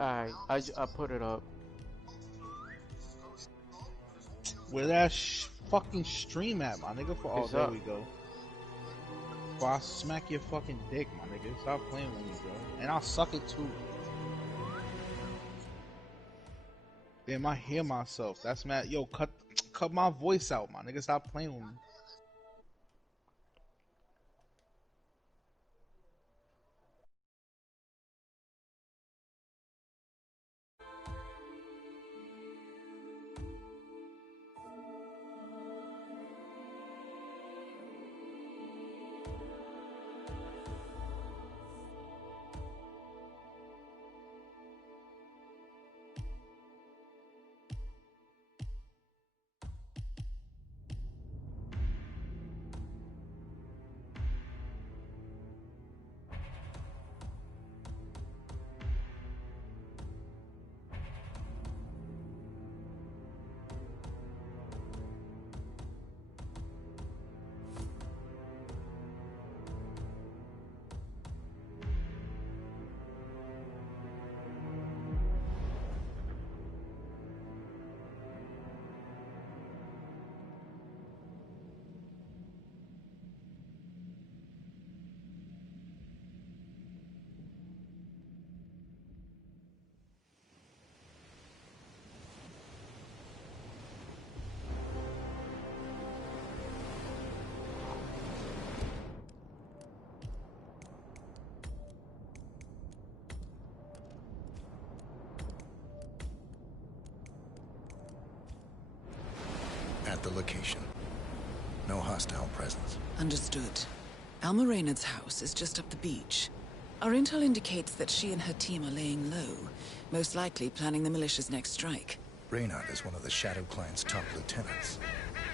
Alright, I put it up. Where that fucking stream at, my nigga? For It's there up. we go. Bro, I'll smack your fucking dick, my nigga. Stop playing with me, bro. And I'll suck it too. Damn, I hear myself. That's mad. Yo, cut my voice out, my nigga. Stop playing with me. At the location. No hostile presence. Understood. Alma Reynard's house is just up the beach. Our intel indicates that she and her team are laying low, most likely planning the militia's next strike. Reynard is one of the Shadow Client's top lieutenants,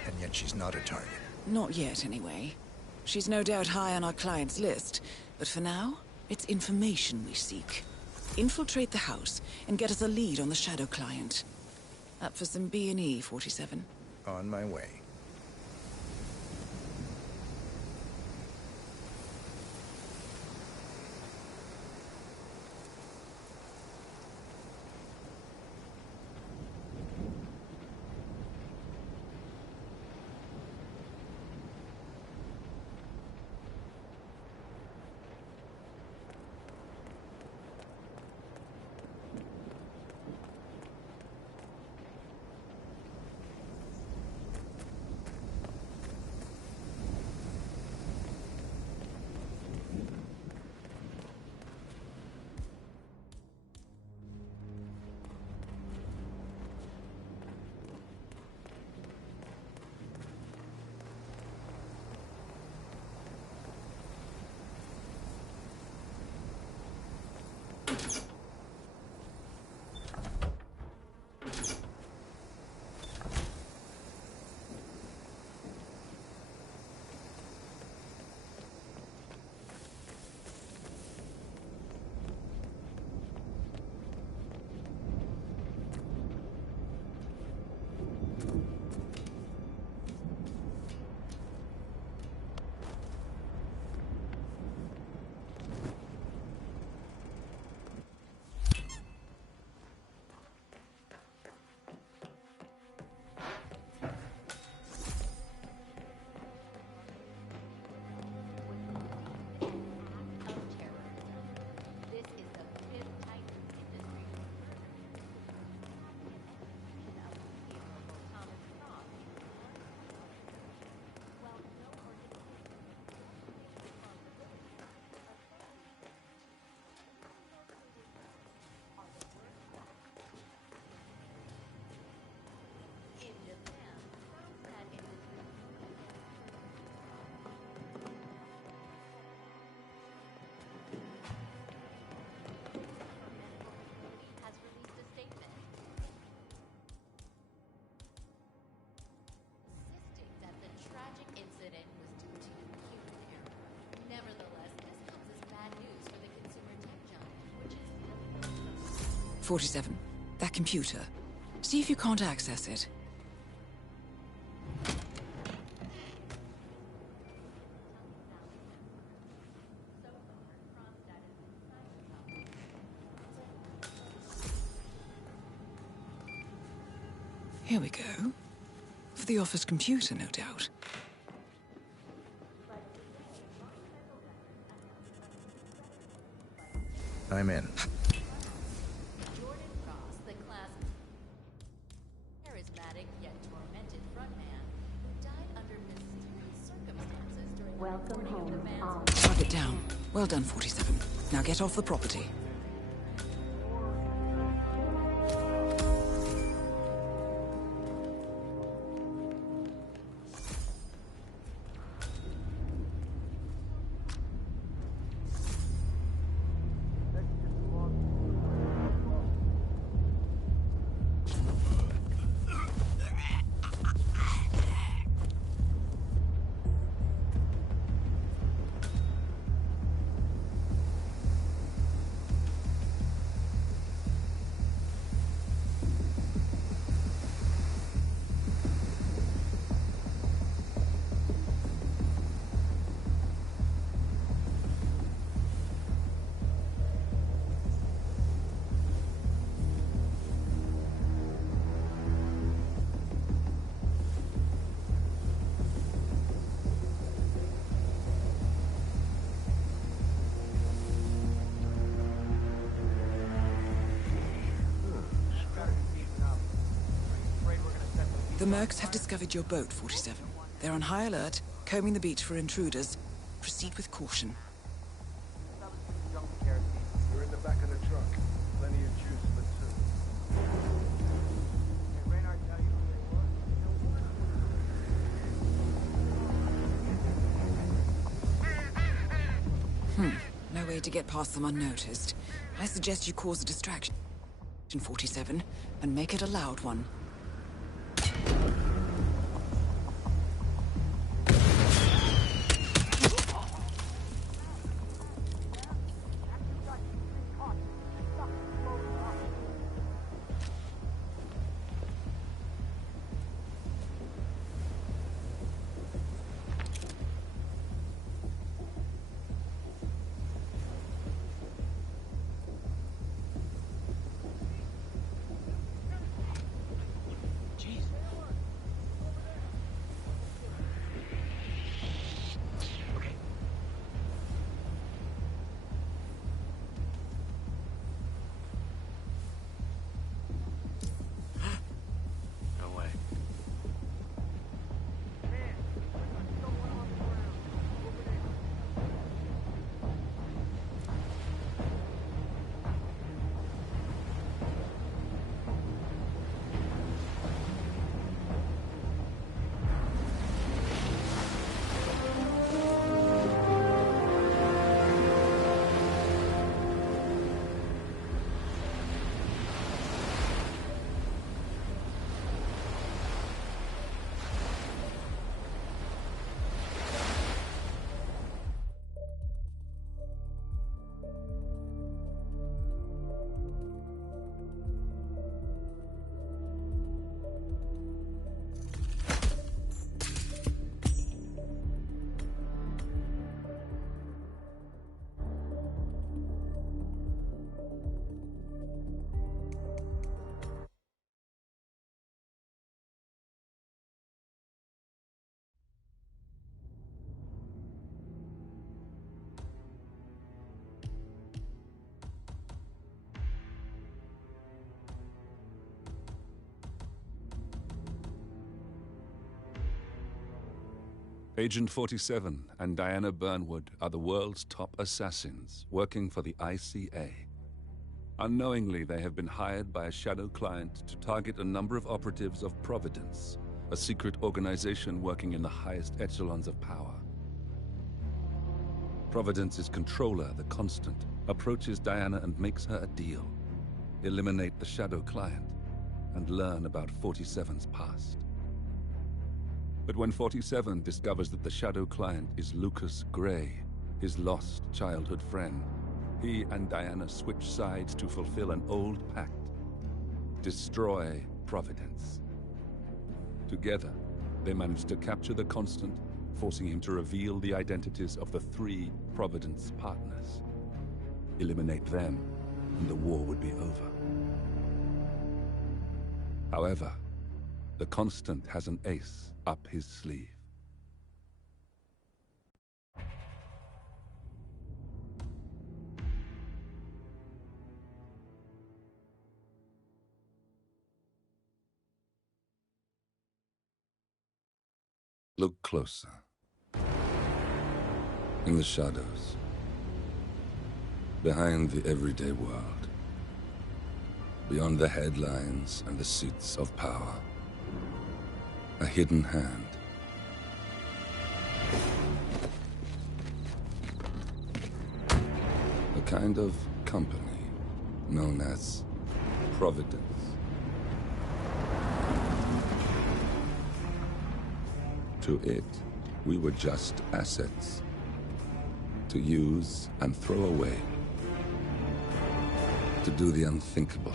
and yet she's not a target. Not yet, anyway. She's no doubt high on our client's list, but for now, it's information we seek. Infiltrate the house and get us a lead on the Shadow Client. Up for some B&E, 47. On my way. incident was due to human error. Nevertheless, this comes as bad news for the consumer tech giant, which is 47. That computer. See if you can't access it. Here we go. For the office computer, no doubt. I'm in. Jordan Ross, the class charismatic yet tormented frontman who died under mysterious circumstances during the recording of the band's Target down. Well done, 47. Now get off the property. The Mercs have discovered your boat, 47. They're on high alert, combing the beach for intruders. Proceed with caution. You're in the back of the truck. Plenty of juice for two. Hey, Raynard tell you who they were? No way to get past them unnoticed. I suggest you cause a distraction, 47, and make it a loud one. Agent 47 and Diana Burnwood are the world's top assassins working for the ICA. Unknowingly, they have been hired by a shadow client to target a number of operatives of Providence, a secret organization working in the highest echelons of power. Providence's controller, the Constant, approaches Diana and makes her a deal. Eliminate the shadow client and learn about 47's past. But when 47 discovers that the shadow client is Lucas Gray, his lost childhood friend, he and Diana switch sides to fulfill an old pact: destroy Providence. Together, they manage to capture the Constant, forcing him to reveal the identities of the 3 Providence partners. Eliminate them, and the war would be over. However, The Constant has an ace up his sleeve. Look closer. In the shadows. Behind the everyday world. Beyond the headlines and the seats of power. A hidden hand. A kind of company known as Providence. To it, we were just assets. To use and throw away. To do the unthinkable.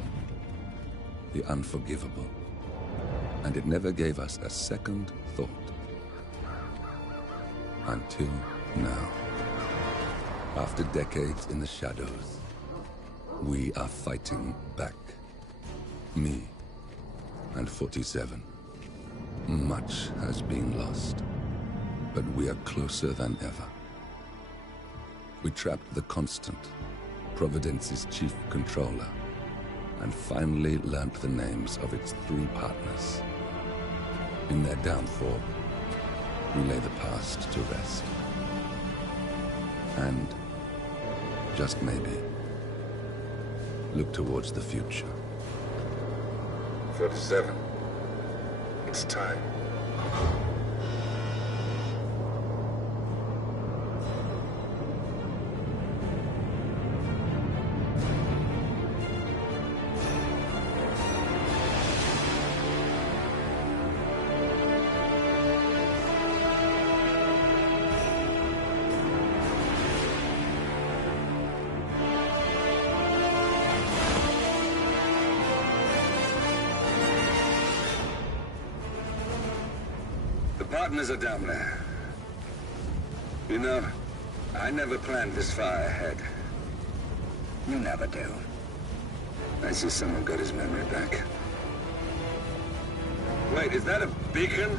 The unforgivable. And it never gave us a second thought. Until now. After decades in the shadows, we are fighting back. Me and 47. Much has been lost, but we are closer than ever. We trapped the Constant, Providence's chief controller, and finally learnt the names of its 3 partners. In their downfall, we lay the past to rest. And, just maybe, look towards the future. 47. It's time. Partners are down there. You know, I never planned this far ahead. You never do. I see someone got his memory back. Wait, is that a beacon?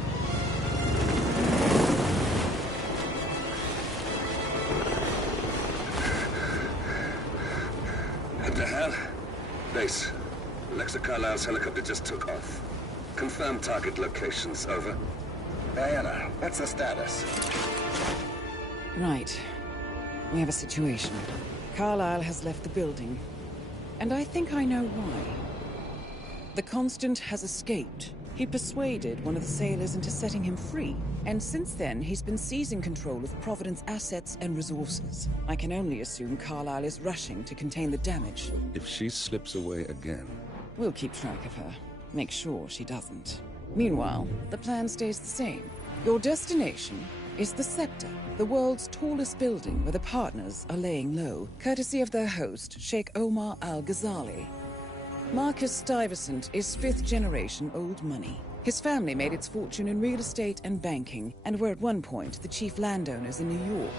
What the hell? Base. Alexa Carlisle's helicopter just took off. Confirm target locations, over. Diana, what's the status? Right. We have a situation. Carlisle has left the building. And I think I know why. The Constant has escaped. He persuaded one of the sailors into setting him free. And since then, he's been seizing control of Providence assets and resources. I can only assume Carlisle is rushing to contain the damage. If she slips away again... We'll keep track of her. Make sure she doesn't. Meanwhile, the plan stays the same. Your destination is the Scepter, the world's tallest building where the partners are laying low, courtesy of their host, Sheikh Omar Al-Ghazali. Marcus Stuyvesant is 5th-generation old money. His family made its fortune in real estate and banking, and were at one point the chief landowners in New York.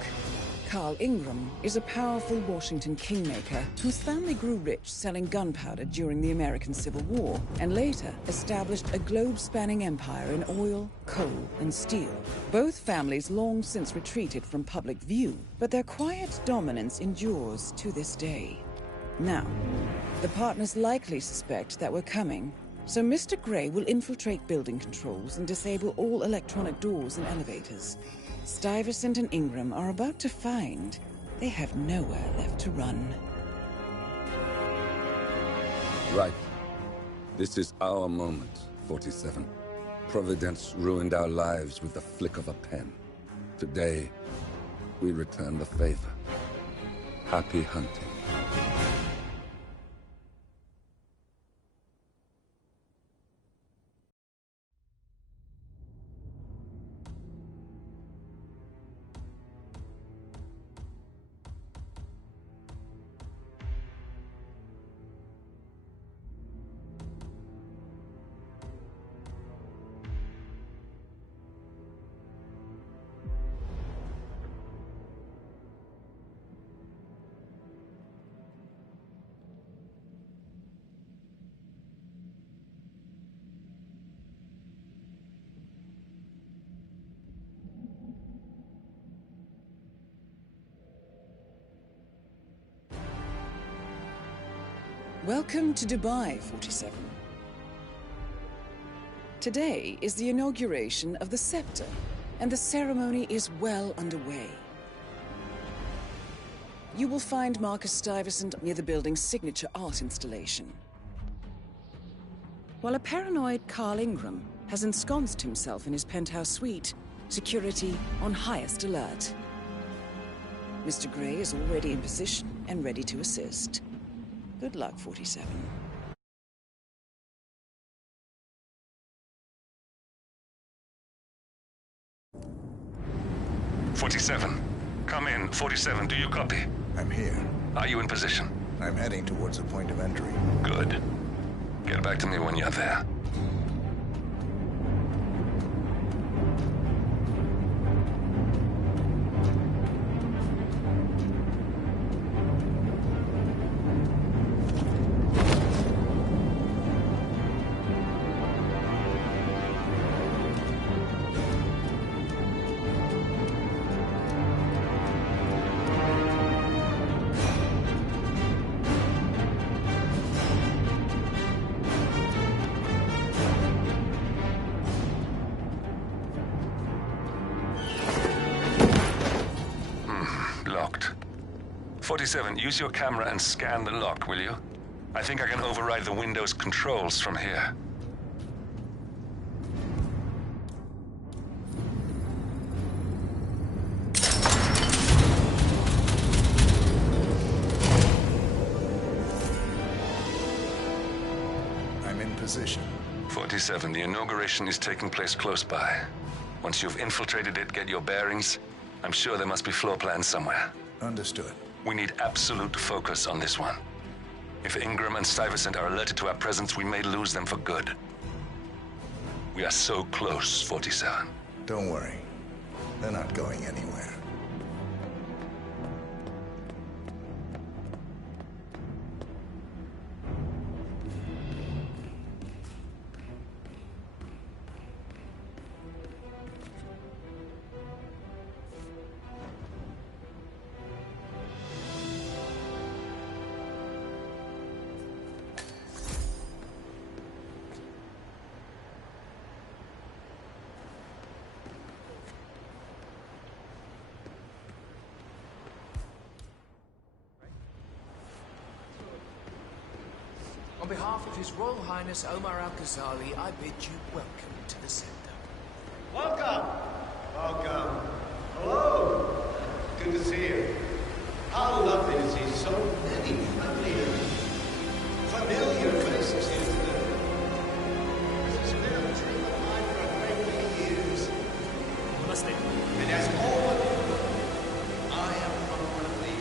Carl Ingram is a powerful Washington kingmaker whose family grew rich selling gunpowder during the American Civil War, and later established a globe-spanning empire in oil, coal, and steel. Both families long since retreated from public view, but their quiet dominance endures to this day. Now, the partners likely suspect that we're coming, so Mr. Grey will infiltrate building controls and disable all electronic doors and elevators. Stuyvesant and Ingram are about to find they have nowhere left to run. Right. This is our moment, 47. Providence ruined our lives with the flick of a pen. Today, we return the favor. Happy hunting. Welcome to Dubai, 47. Today is the inauguration of the scepter, and the ceremony is well underway. You will find Marcus Stuyvesant near the building's signature art installation. While a paranoid Carl Ingram has ensconced himself in his penthouse suite, security on highest alert. Mr. Gray is already in position and ready to assist. Good luck, 47. 47. Come in. 47, do you copy? I'm here. Are you in position? I'm heading towards the point of entry. Good. Get back to me when you're there. Locked. 47, use your camera and scan the lock, will you? I think I can override the Windows controls from here. I'm in position. 47, the inauguration is taking place close by. Once you've infiltrated it, get your bearings. I'm sure there must be floor plans somewhere. Understood. We need absolute focus on this one. If Ingram and Stuyvesant are alerted to our presence, we may lose them for good. We are so close, 47. Don't worry. They're not going anywhere. On behalf of His Royal Highness Omar Al-Ghazali, I bid you welcome to the Scepter. Welcome! Welcome. Hello! Good to see you. How lovely to see so many familiar faces here today. This has been a dream of mine for a great many years. And as all of you, I am from one of the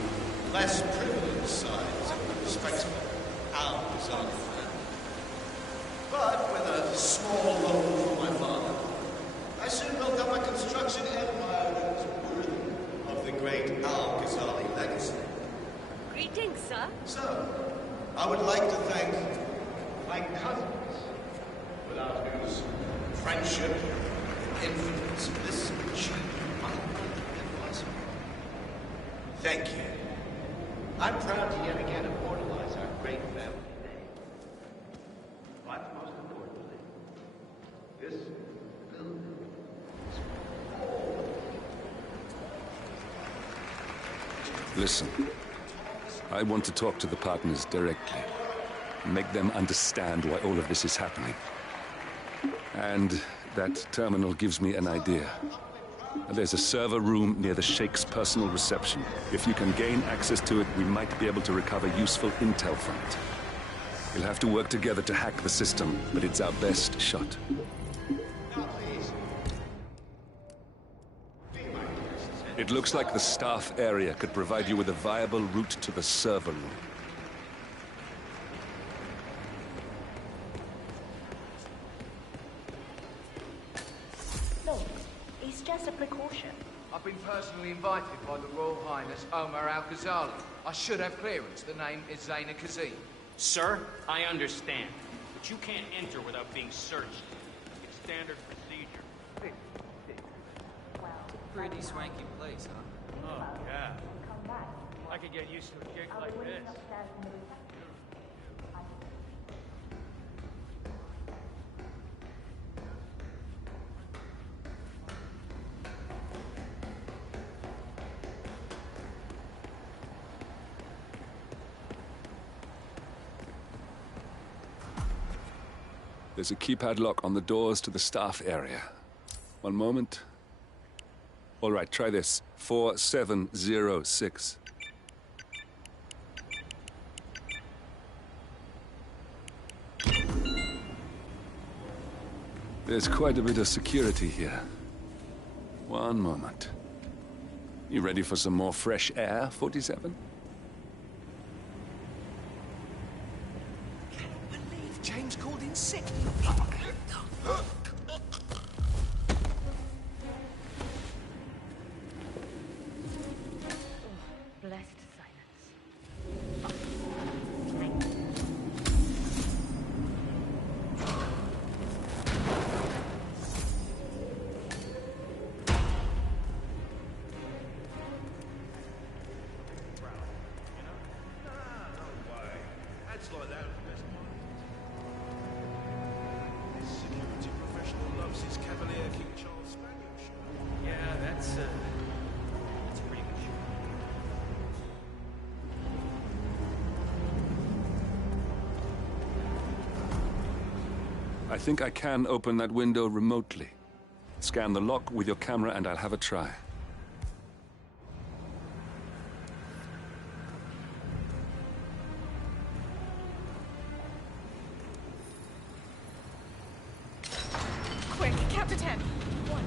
less privileged sides of the respectable Al-Ghazali family. But with a small loan from my father, I soon built up a construction empire that was worthy of the great Al-Ghazali legacy. Greetings, sir. So, I would like to thank my cousins, without whose friendship and influence this achievement might not have been possible. Thank you. I'm proud to yet again immortalize our great family name. But most importantly, this building is all. Listen, I want to talk to the partners directly. Make them understand why all of this is happening. And that terminal gives me an idea. There's a server room near the Sheikh's personal reception. If you can gain access to it, we might be able to recover useful intel from it. We'll have to work together to hack the system, but it's our best shot. It looks like the staff area could provide you with a viable route to the server room. Look, it's just a precaution. I've been personally invited by the Royal Highness Omar Al-Ghazali. I should have clearance. The name is Zaina Kazim. Sir, I understand, but you can't enter without being searched. It's standard procedure. Pretty swanky place, huh? Oh, yeah. I could get used to a gig like this. There's a keypad lock on the doors to the staff area. One moment. All right, try this. 4706. There's quite a bit of security here. One moment. You ready for some more fresh air, 47? James called in sick. Blessed silence. Ads like that are the best part. This security professional loves his Cavalier King Charles Spaniel shirt. Yeah, that's a pretty good show. I think I can open that window remotely. Scan the lock with your camera and I'll have a try. Quick, count to 10. 1.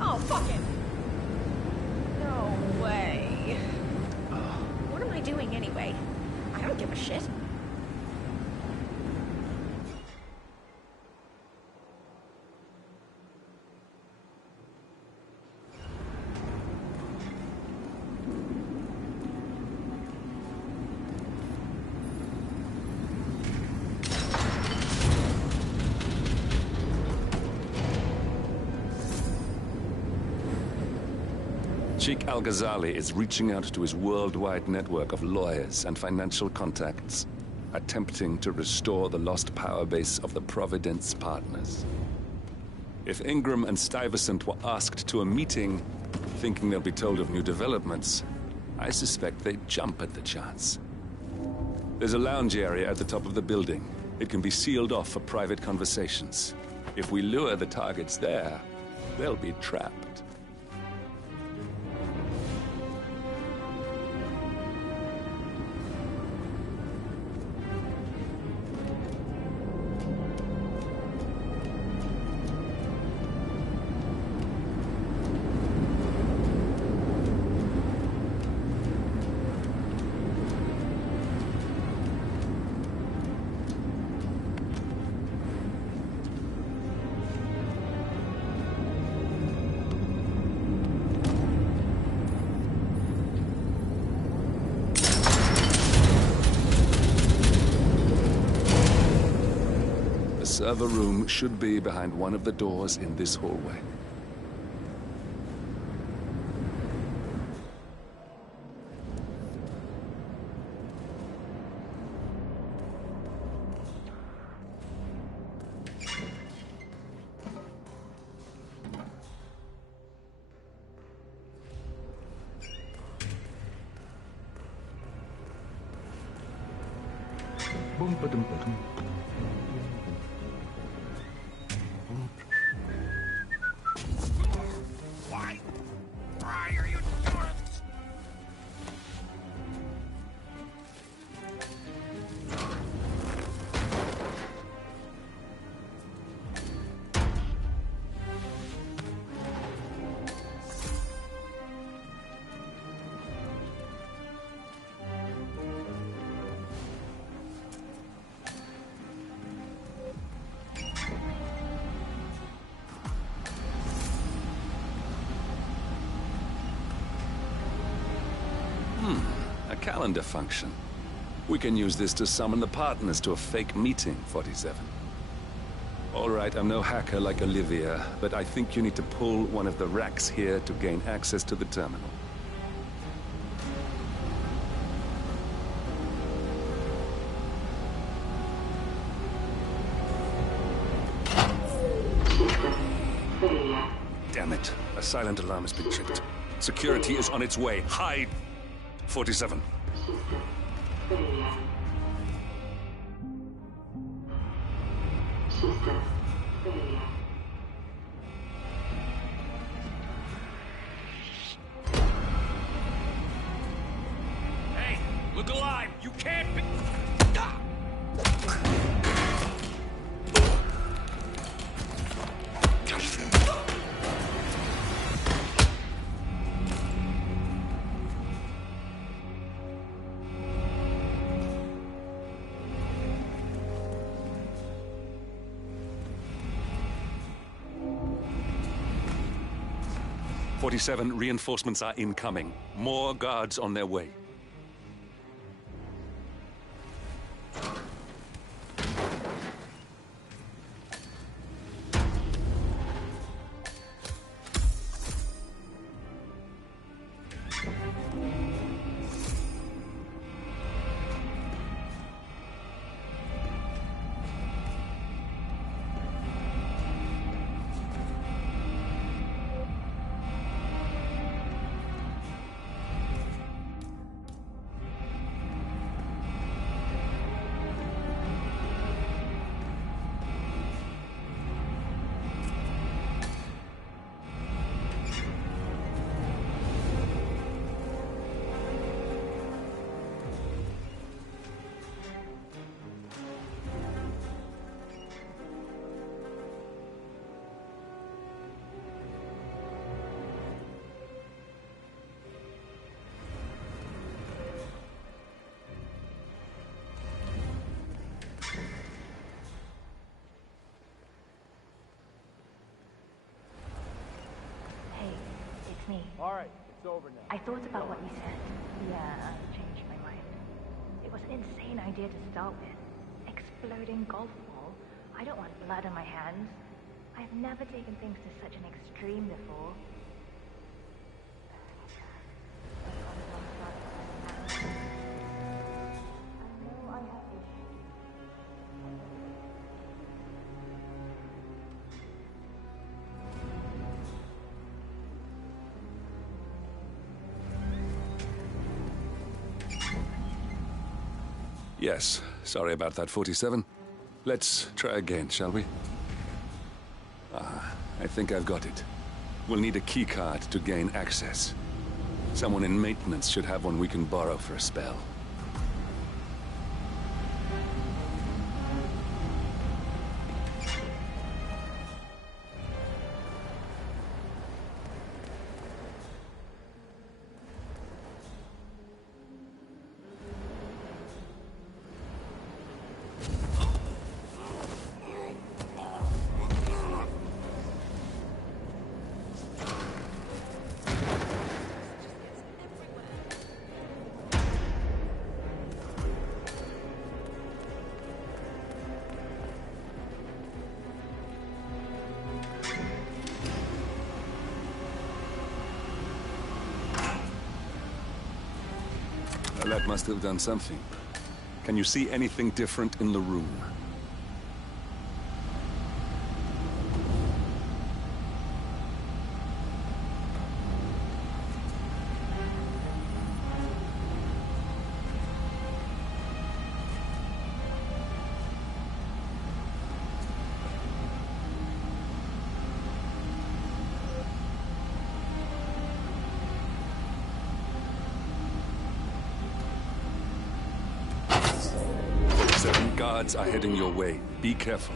Oh, fuck it! No way. What am I doing anyway? I don't give a shit. Sheikh Al-Ghazali is reaching out to his worldwide network of lawyers and financial contacts, attempting to restore the lost power base of the Providence partners. If Ingram and Stuyvesant were asked to a meeting, thinking they'll be told of new developments, I suspect they'd jump at the chance. There's a lounge area at the top of the building. It can be sealed off for private conversations. If we lure the targets there, they'll be trapped. The server room should be behind one of the doors in this hallway. Why are you doing this? A calendar function. We can use this to summon the partners to a fake meeting, 47. All right, I'm no hacker like Olivia, but I think you need to pull one of the racks here to gain access to the terminal. Damn it. A silent alarm has been tripped. Security is on its way. Hide! 47. Hey, look alive! You can't be... Ah! 47 reinforcements are incoming. More guards on their way. Me. Alright, it's over now. I thought about what you said. Yeah, I changed my mind. It was an insane idea to start with. Exploding golf ball. I don't want blood on my hands. I've never taken things to such an extreme before. Yes, sorry about that, 47. Let's try again, shall we? I think I've got it. We'll need a keycard to gain access. Someone in maintenance should have one we can borrow for a spell. That must have done something. Can you see anything different in the room? Guards are heading your way. Be careful.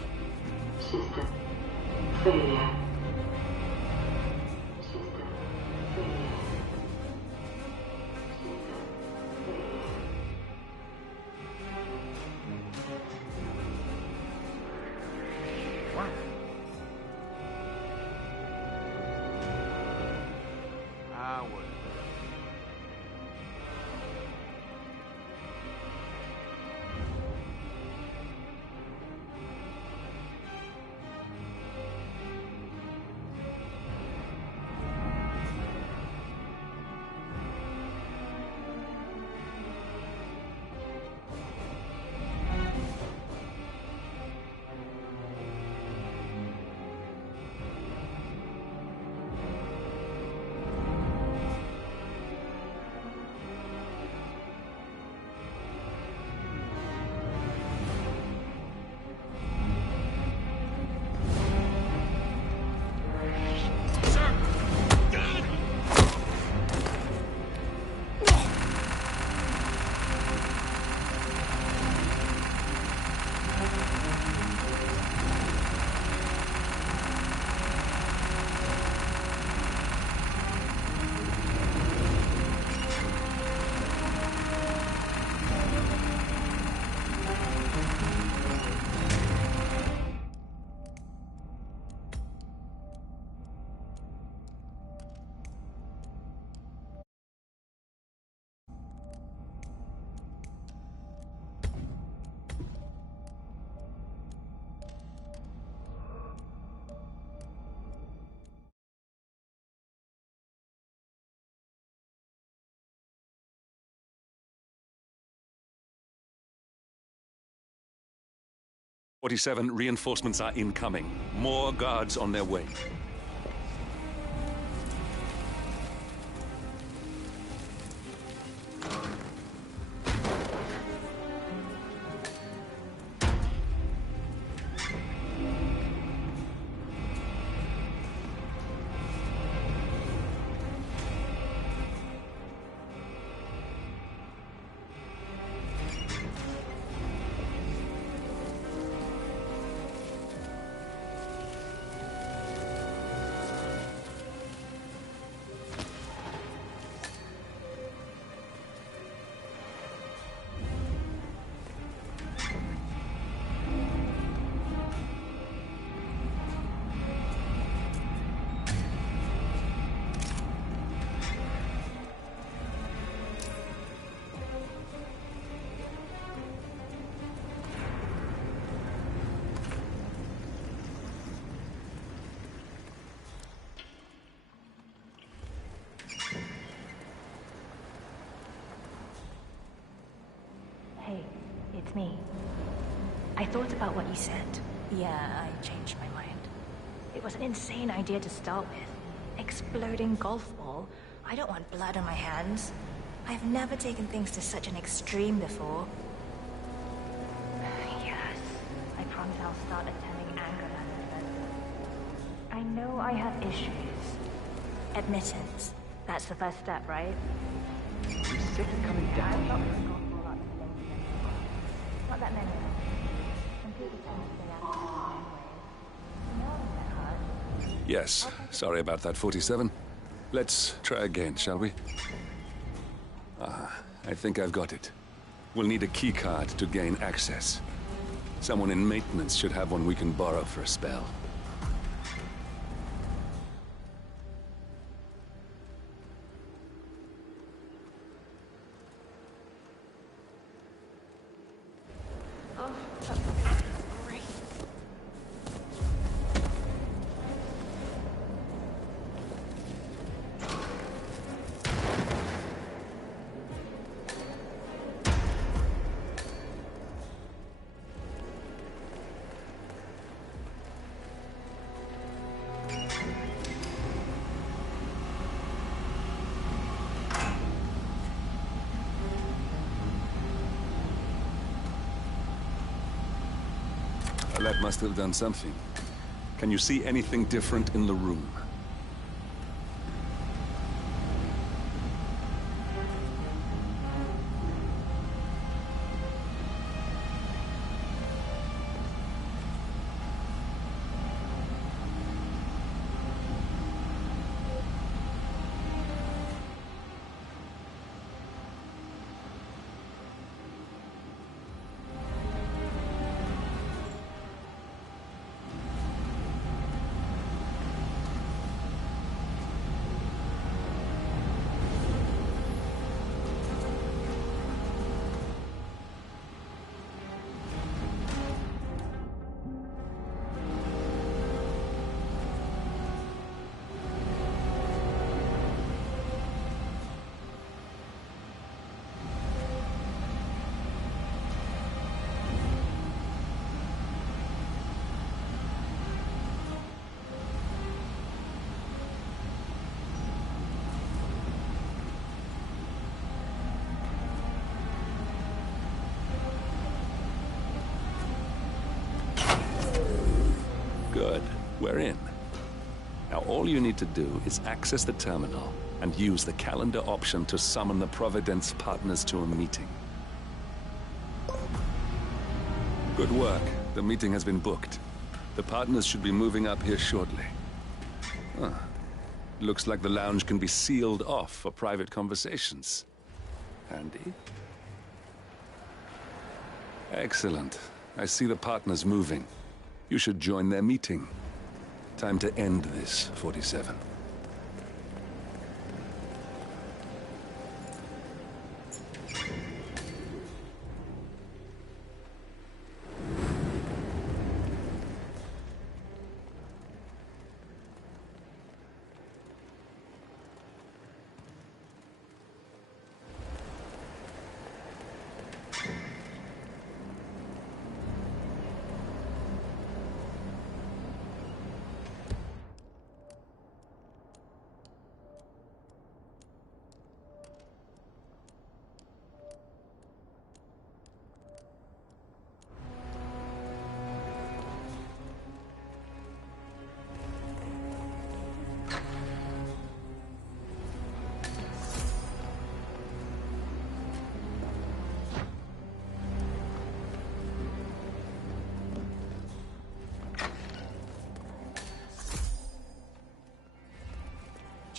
System failure. 47, reinforcements are incoming. More guards on their way. Hey, it's me. I thought about what you said. Yeah, I changed my mind. It was an insane idea to start with. Exploding golf ball. I don't want blood on my hands. I've never taken things to such an extreme before. Yes, I promise I'll start attending anger lessons. I know I have issues. Admittance. That's the first step, right? I'm sick of coming down here. Not that many. Some people tend to stay out of the anyways. You know, Yes, sorry about that, 47. Let's try again, shall we? I think I've got it. We'll need a keycard to gain access. Someone in maintenance should have one we can borrow for a spell. That must have done something. Can you see anything different in the room? Good. We're in. Now all you need to do is access the terminal and use the calendar option to summon the Providence partners to a meeting. Good work. The meeting has been booked. The partners should be moving up here shortly. Huh. Looks like the lounge can be sealed off for private conversations. Handy. Excellent. I see the partners moving. You should join their meeting. Time to end this, 47.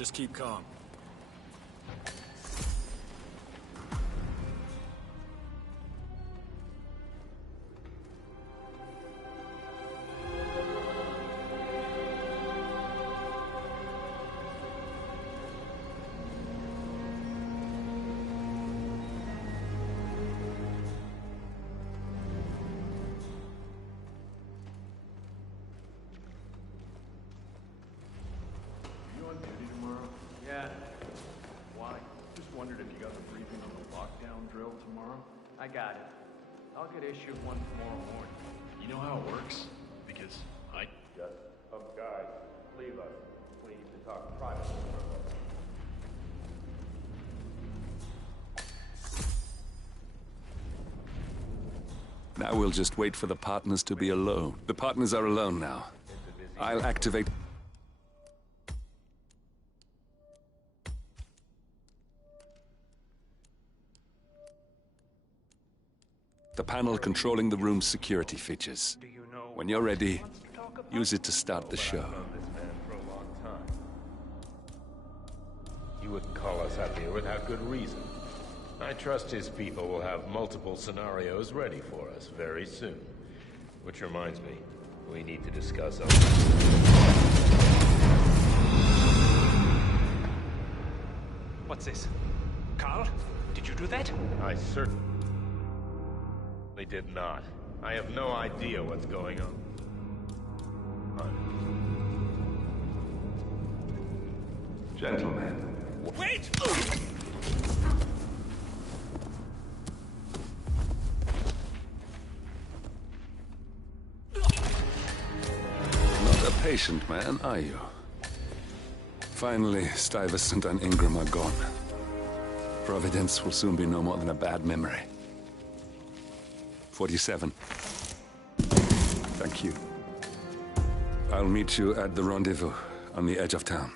Just keep calm. You on duty tomorrow? Yeah. Why? Just wondered if you got the briefing on the lockdown drill tomorrow. I got it. I'll get issued one tomorrow morning. You know how it works? Because I... Just guys, leave us. We need to talk privately for a moment. Now we'll just wait for the partners to be alone. The partners are alone now. I'll activate... the panel controlling the room's security features. When you're ready, use it to start the show. You wouldn't call us up here without good reason. I trust his people will have multiple scenarios ready for us very soon. Which reminds me, we need to discuss our... What's this? Carl? Did you do that? I certainly did not. I have no idea what's going on. Gentlemen. Wait! Not a patient man, are you? Finally, Stuyvesant and Ingram are gone. Providence will soon be no more than a bad memory. 47. Thank you. I'll meet you at the rendezvous on the edge of town.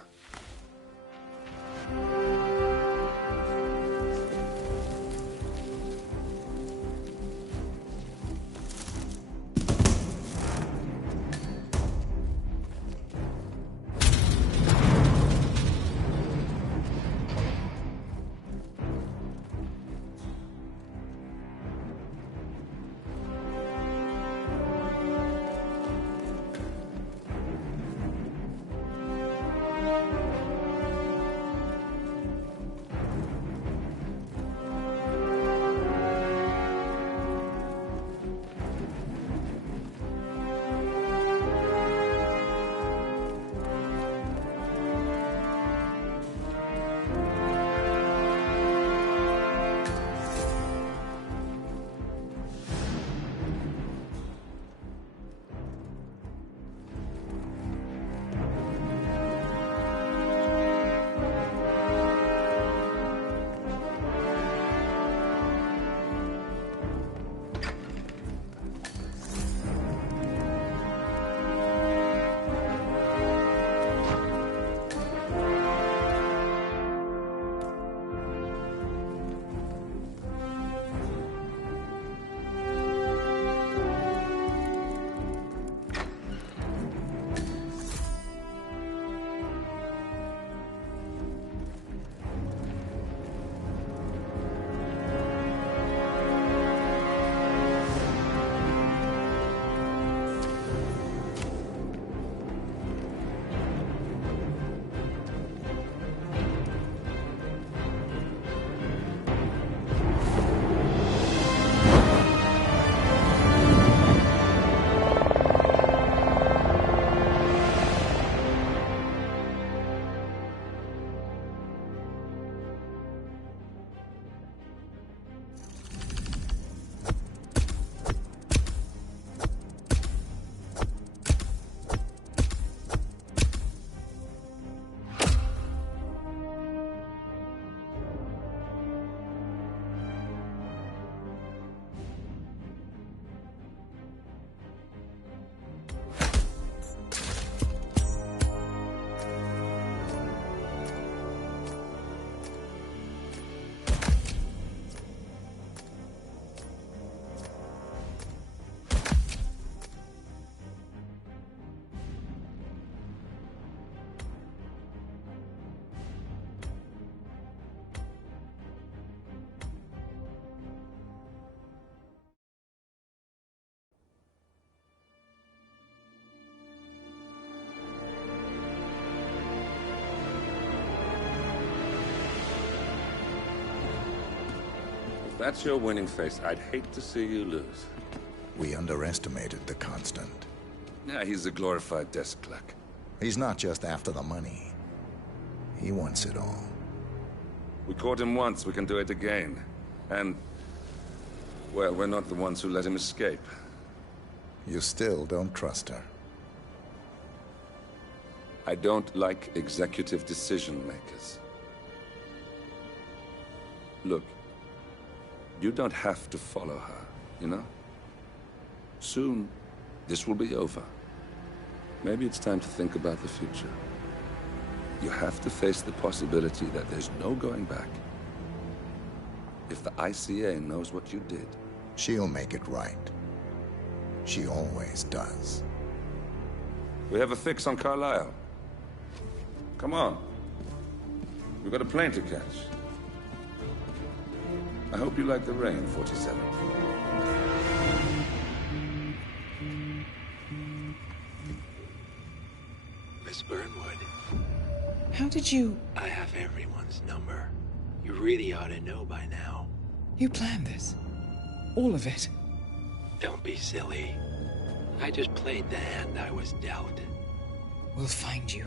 that's your winning face, I'd hate to see you lose. We underestimated the Constant. Yeah, he's a glorified desk clerk. He's not just after the money. He wants it all. We caught him once, we can do it again. And, well, we're not the ones who let him escape. You still don't trust her. I don't like executive decision makers. Look, you don't have to follow her, you know? Soon, this will be over. Maybe it's time to think about the future. You have to face the possibility that there's no going back. If the ICA knows what you did... She'll make it right. She always does. We have a fix on Carlisle. Come on. We've got a plane to catch. I hope you like the rain, 47. Miss Burnwood. How did you... I have everyone's number. You really ought to know by now. You planned this? All of it? Don't be silly. I just played the hand I was dealt. We'll find you.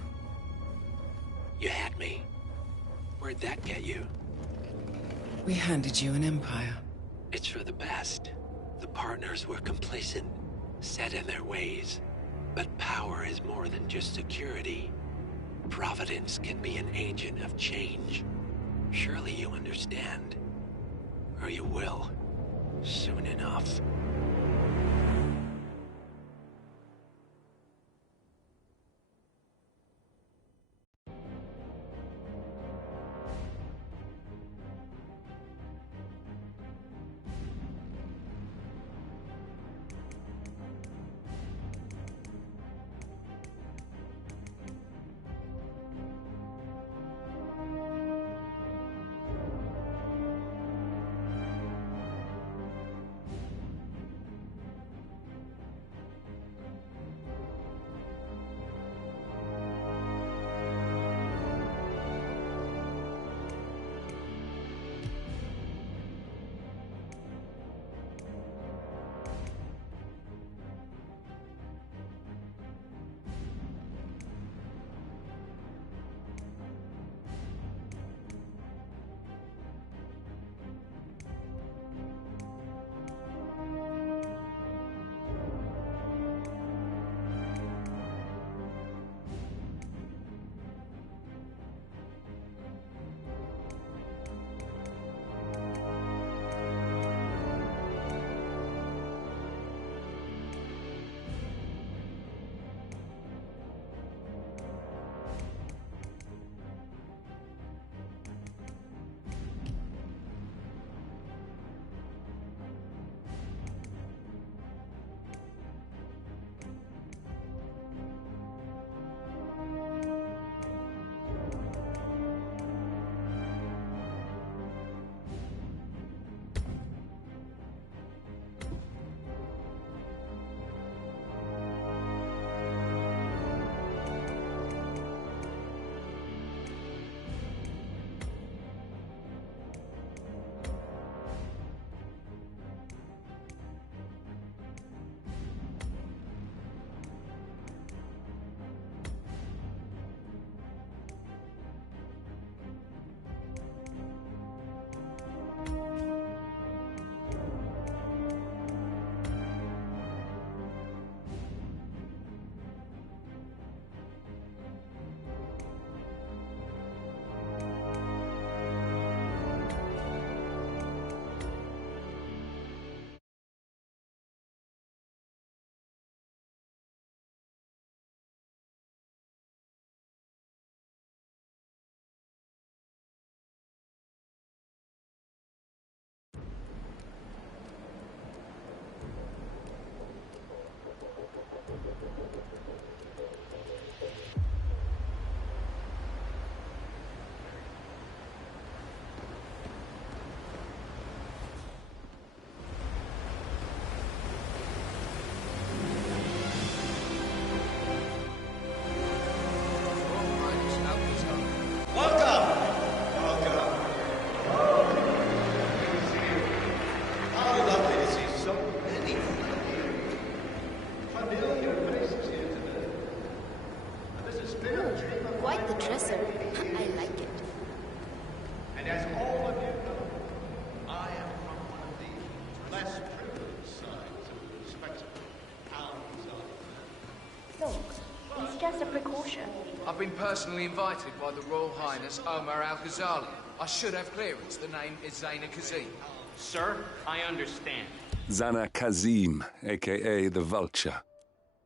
You had me. Where'd that get you? We handed you an empire. It's for the best. The partners were complacent, set in their ways. But power is more than just security. Providence can be an agent of change. Surely you understand. Or you will. Soon enough. the dresser. I like it. And as all of you know, I am from one of the less privileged sides of the spectrum. Look, it's just a precaution. I've been personally invited by the Royal Highness Omar Al-Ghazali. I should have clearance. The name is Zaina Kazim. Sir, I understand. Zana Kazim, aka the Vulture.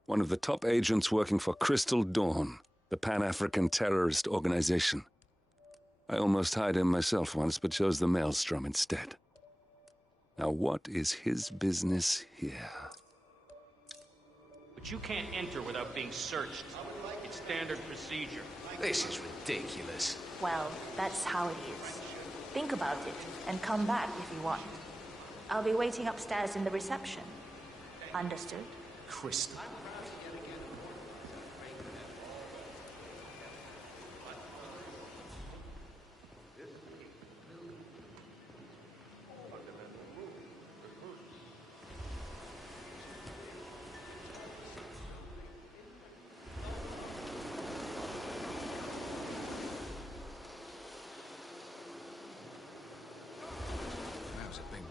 One of the top agents working for Crystal Dawn, the Pan-African terrorist organization. I almost hired him myself once, but chose the Maelstrom instead. Now what is his business here? But you can't enter without being searched. It's standard procedure. This is ridiculous. Well, that's how it is. Think about it, and come back if you want. I'll be waiting upstairs in the reception. Understood? Crystal.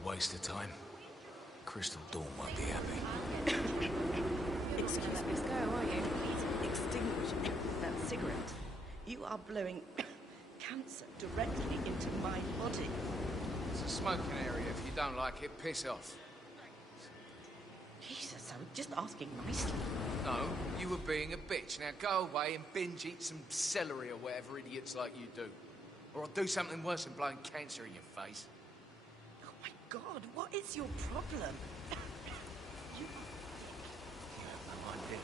Waste of time. Crystal Dawn won't be happy. Excuse me, Sco, are you? Extinguish that cigarette. You are blowing cancer directly into my body. It's a smoking area. If you don't like it, piss off. Jesus, I was just asking nicely. No, you were being a bitch. Now go away and binge eat some celery or whatever idiots like you do. Or I'll do something worse than blowing cancer in your face. God, what is your problem? You have no idea.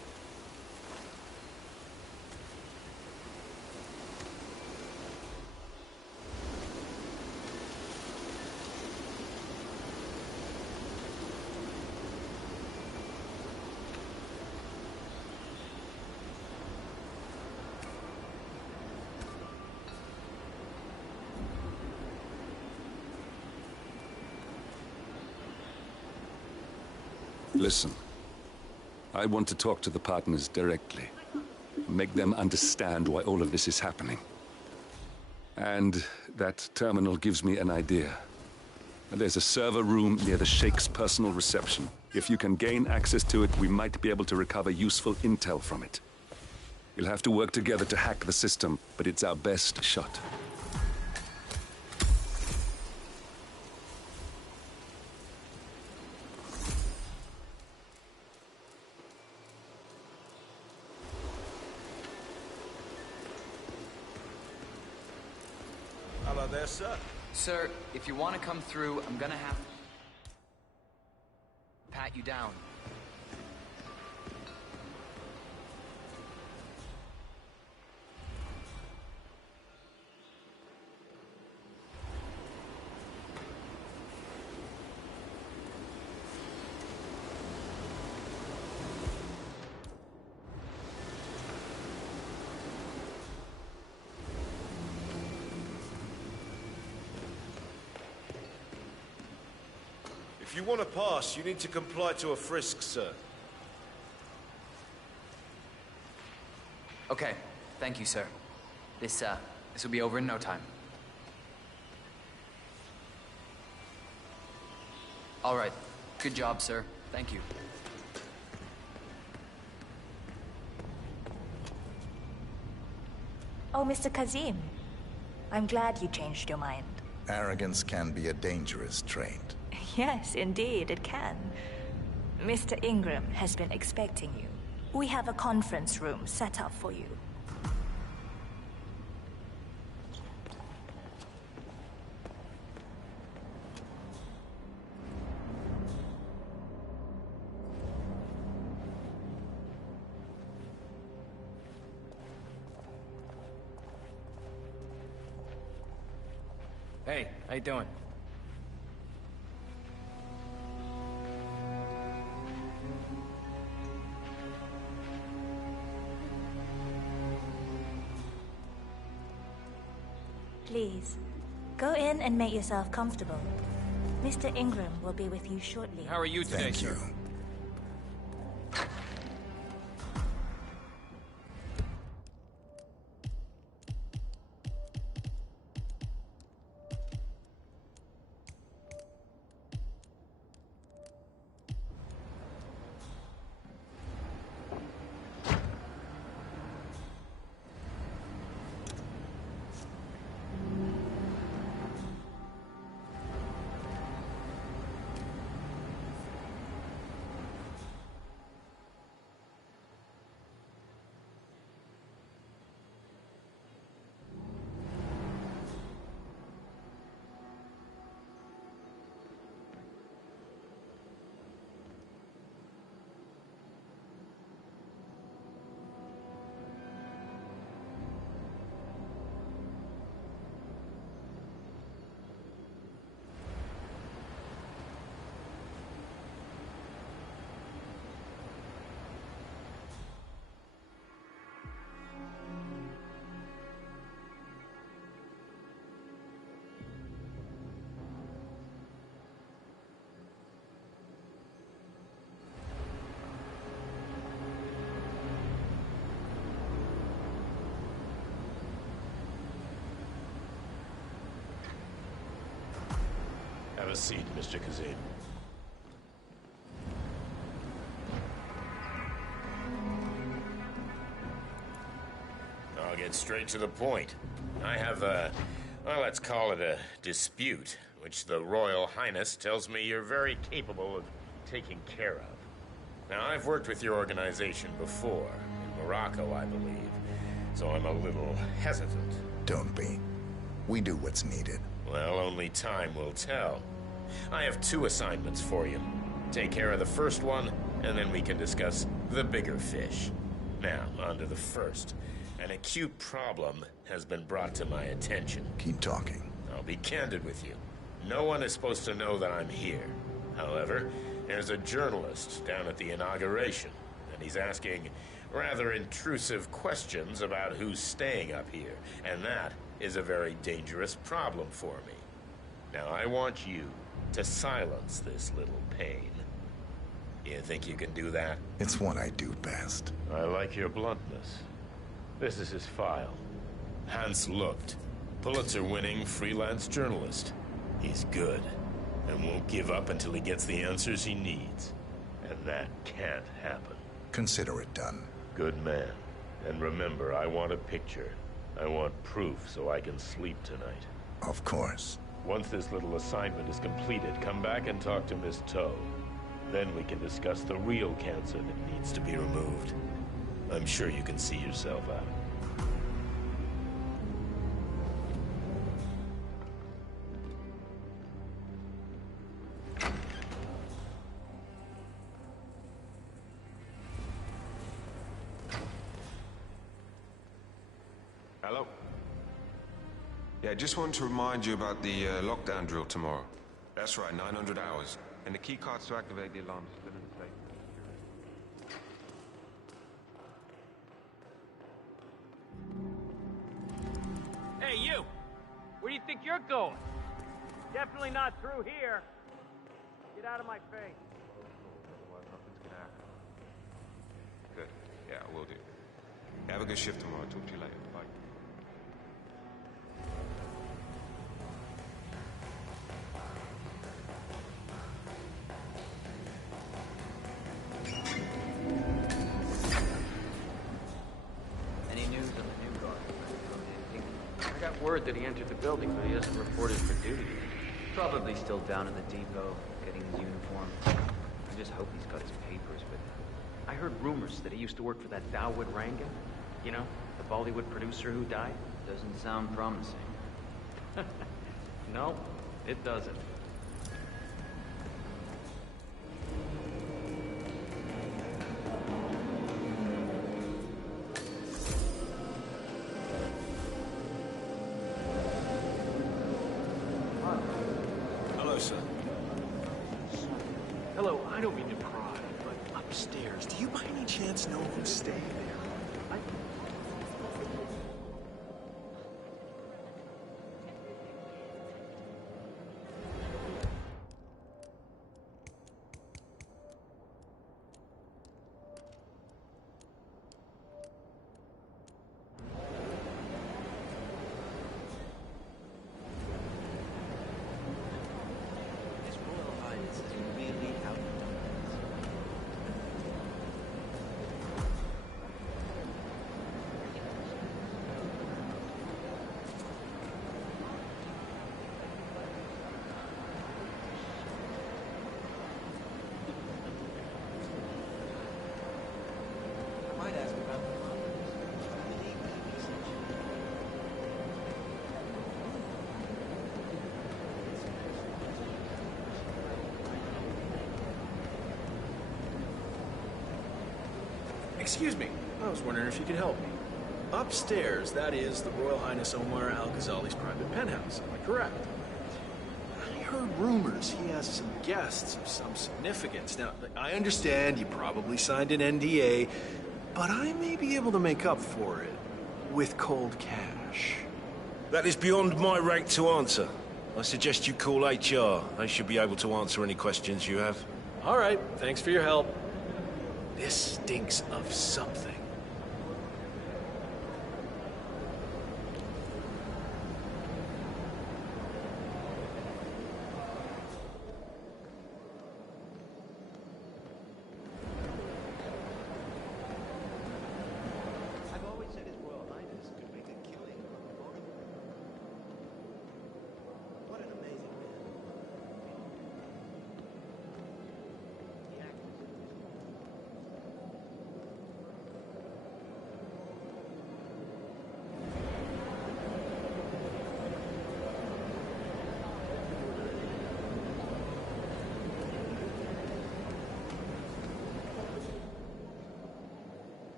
Listen, I want to talk to the partners directly. Make them understand why all of this is happening. And that terminal gives me an idea. There's a server room near the Sheikh's personal reception. If you can gain access to it, we might be able to recover useful intel from it. We'll have to work together to hack the system, but it's our best shot. Hello there, sir. Sir, if you want to come through, I'm gonna have to pat you down. If you want to pass, you need to comply to a frisk, sir. Okay, thank you, sir. This will be over in no time. All right. Good job, sir. Thank you. Oh, Mr. Kazim. I'm glad you changed your mind. Arrogance can be a dangerous trait. Yes, indeed, it can. Mr. Ingram has been expecting you. We have a conference room set up for you. Hey, how you doing? Please, go in and make yourself comfortable. Mr. Ingram will be with you shortly. How are you today, Thank sir? you. Have a seat, Mr. Kazim. I'll get straight to the point. I have well, let's call it a dispute, which the Royal Highness tells me you're very capable of taking care of. Now, I've worked with your organization before, in Morocco, I believe, so I'm a little hesitant. Don't be. We do what's needed. Well, only time will tell. I have 2 assignments for you. Take care of the first one, and then we can discuss the bigger fish. Now, on to the first. An acute problem has been brought to my attention. Keep talking. I'll be candid with you. No one is supposed to know that I'm here. However, there's a journalist down at the inauguration, and he's asking rather intrusive questions about who's staying up here, and that is a very dangerous problem for me. Now, I want you to silence this little pain. You think you can do that? It's what I do best. I like your bluntness. This is his file. Hans looked. Pulitzer-winning freelance journalist. He's good, and won't give up until he gets the answers he needs. And that can't happen. Consider it done. Good man. And remember, I want a picture. I want proof so I can sleep tonight. Of course. Once this little assignment is completed, come back and talk to Miss Toe. Then we can discuss the real cancer that needs to be removed. I'm sure you can see yourself out. Hello? Yeah, just wanted to remind you about the lockdown drill tomorrow. That's right, 900 hours. And the key cards to activate the alarm is still in the safe. Hey, you! Where do you think you're going? Definitely not through here. Get out of my face. Otherwise, nothing's gonna happen. Good. Yeah, I will do. Have a good shift tomorrow. Talk to you later. Bye. Any news on the new guard? I got word that he entered the building, but he hasn't reported for duty. Probably still down in the depot, getting his uniform. I just hope he's got his papers with him. I heard rumors that he used to work for that Dawood Rangan. You know, the Bollywood producer who died. Doesn't sound promising. No, it doesn't. Hello, sir. Hello, I don't mean to pry, but Upstairs. Do you by any chance know who's staying there? His Royal Highness is really outdone. I might ask about the Excuse me. I was wondering if you could help me. Upstairs, that is the Royal Highness Omar Al-Ghazali's private penthouse. Am I correct? I heard rumors he has some guests of some significance. Now, I understand you probably signed an NDA, but I may be able to make up for it with cold cash. That is beyond my rank to answer. I suggest you call HR. They should be able to answer any questions you have. All right, thanks for your help. This stinks of something.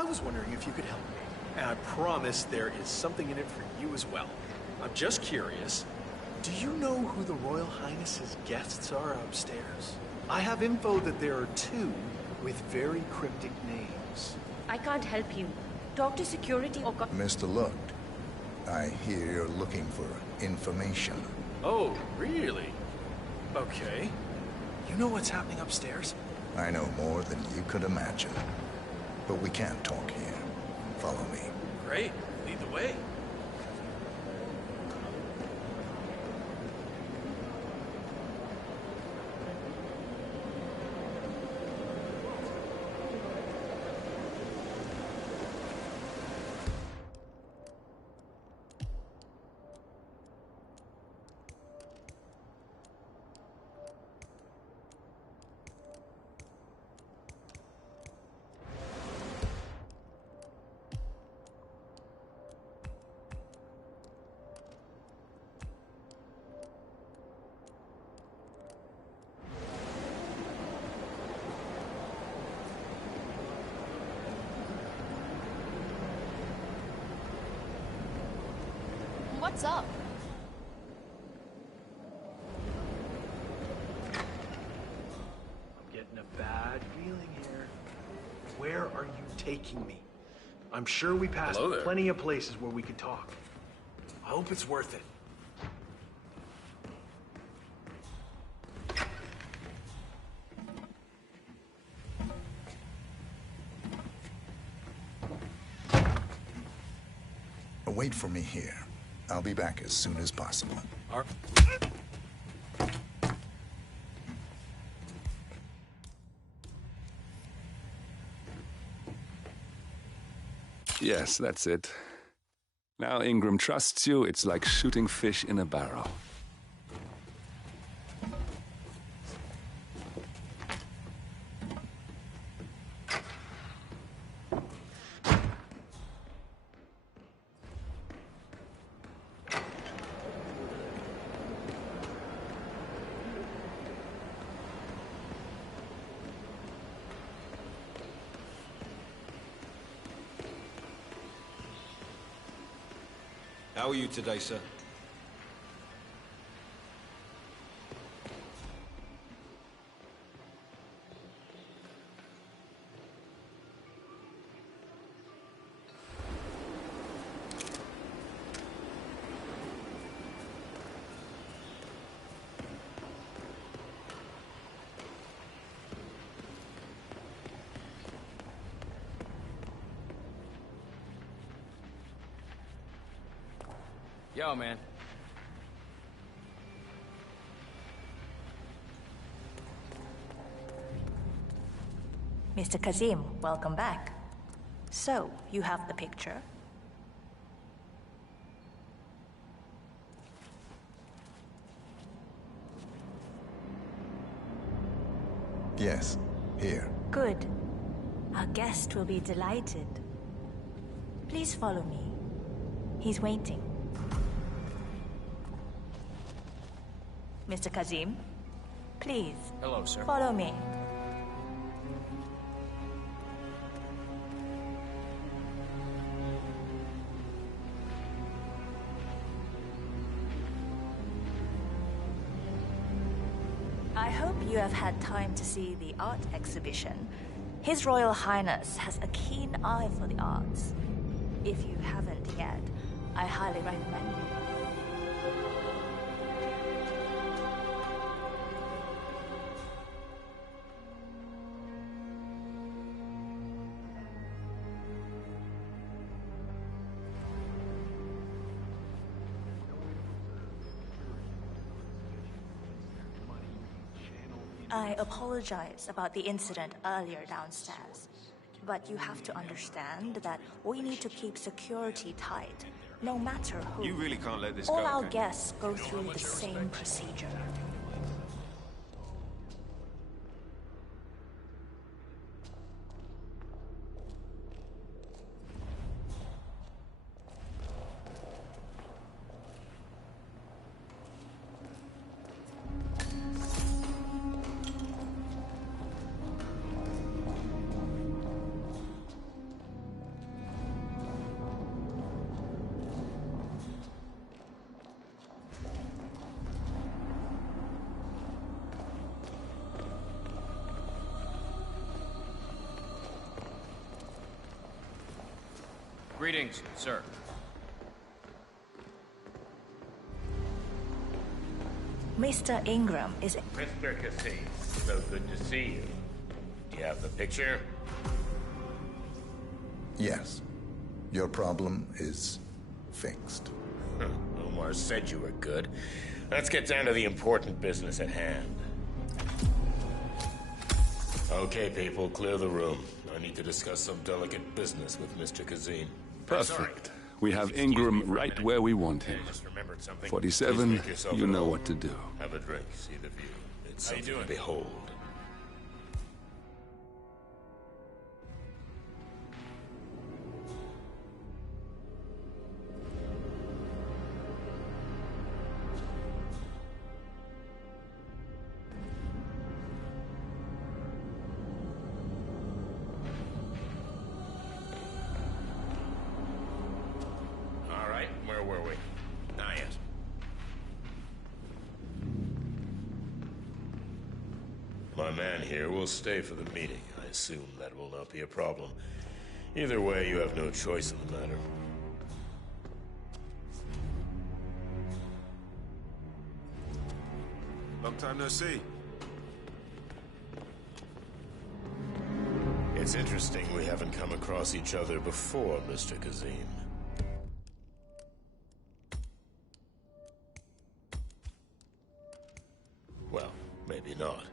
I was wondering if you could help me. And I promise there is something in it for you as well. I'm just curious. Do you know who the Royal Highness's guests are upstairs? I have info that there are 2 with very cryptic names. I can't help you. Talk to security or... Mr. Lucht, I hear you're looking for information. Oh, really? Okay. You know what's happening upstairs? I know more than you could imagine. But we can't talk here. Follow me. Great. Lead the way. What's up? I'm getting a bad feeling here. Where are you taking me? I'm sure we passed plenty of places where we could talk. I hope it's worth it. Wait for me here. I'll be back as soon as possible. Yes, that's it. Now Ingram trusts you, it's like shooting fish in a barrel. How are you today, sir? Yo, man. Mr. Kazim, welcome back. So, you have the picture? Yes, here. Good. Our guest will be delighted. Please follow me. He's waiting. Mr. Kazim, please. Hello, sir. Follow me. I hope you have had time to see the art exhibition. His Royal Highness has a keen eye for the arts. If you haven't yet, I highly recommend it. I apologize about the incident earlier downstairs, but you have to understand that we need to keep security tight, no matter who. You really can't let this All go, our can you? guests go through the same procedure. Greetings, sir. Mr. Ingram is... Mr. Cassie, so good to see you. Do you have the picture? Yes. Your problem is fixed. Omar said you were good. Let's get down to the important business at hand. Okay, people, clear the room. I need to discuss some delicate business with Mr. Kazim. Perfect. We have Ingram right where we want him. 47, you know what to do. Have a drink, see the view. It's How you something to doing? behold. All right, where were we? Ah, yes. My man here will stay for the meeting. I assume that will not be a problem. Either way, you have no choice in the matter. Long time no see. It's interesting we haven't come across each other before, Mr. Kazim. Well, maybe not.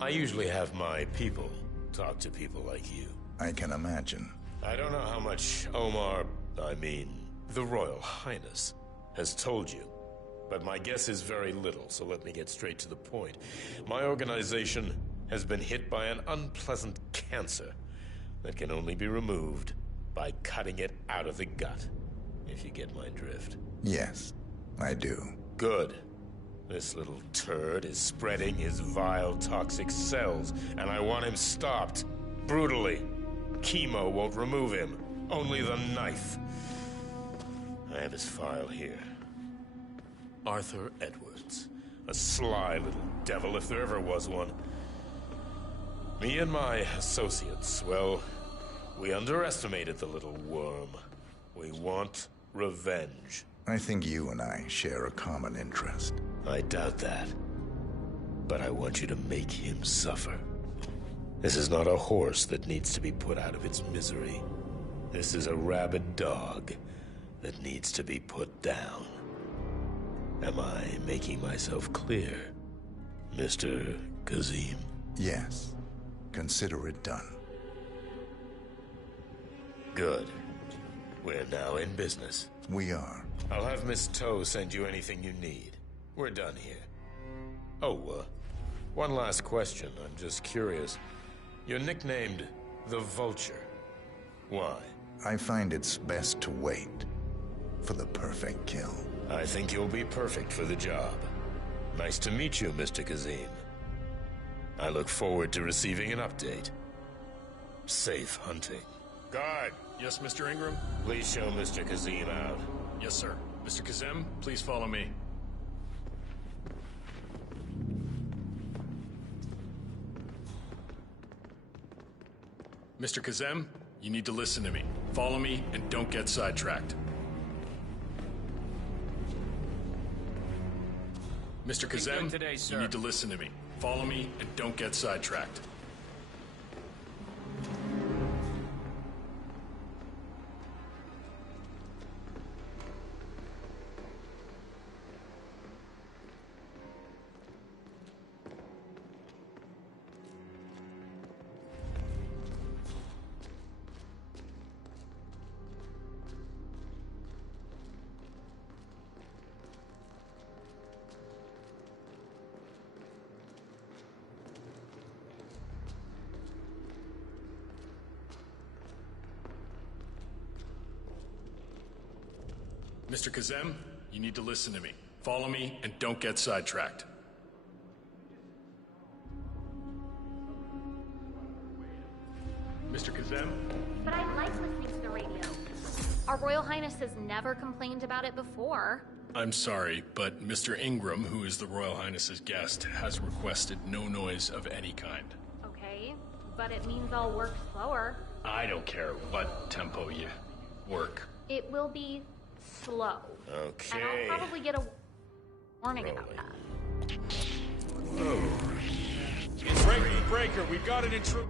I usually have my people talk to people like you. I can imagine. I don't know how much the Royal Highness, has told you. But my guess is very little, so let me get straight to the point. My organization has been hit by an unpleasant cancer that can only be removed by cutting it out of the gut, if you get my drift. Yes, I do. Good. This little turd is spreading his vile, toxic cells, and I want him stopped. Brutally. Chemo won't remove him. Only the knife. I have his file here. Arthur Edwards. A sly little devil, if there ever was one. Me and my associates, well, we underestimated the little worm. We want revenge. I think you and I share a common interest. I doubt that. But I want you to make him suffer. This is not a horse that needs to be put out of its misery. This is a rabid dog that needs to be put down. Am I making myself clear, Mr. Kazim? Yes. Consider it done. Good. We're now in business. We are. I'll have Miss Toe send you anything you need. We're done here. Oh, one last question. I'm just curious. You're nicknamed the Vulture. Why? I find it's best to wait for the perfect kill. I think you'll be perfect for the job. Nice to meet you, Mr. Kazim. I look forward to receiving an update. Safe hunting. Guard! Yes, Mr. Ingram? Please show Mr. Kazim out. Yes, sir. Mr. Kazim, please follow me. Mr. Kazim, you need to listen to me. Follow me and don't get sidetracked. Mr. Kazim, today, sir. you need to listen to me. Follow me and don't get sidetracked. Mr. Kazim, you need to listen to me. Follow me and don't get sidetracked. Mr. Kazim? But I like listening to the radio. Our Royal Highness has never complained about it before. I'm sorry, but Mr. Ingram, who is the Royal Highness's guest, has requested no noise of any kind. Okay, but it means I'll work slower. I don't care what tempo you... Work. It will be slow. Okay. And I'll probably get a warning about that. Oh. Breaker, we've got an intruder.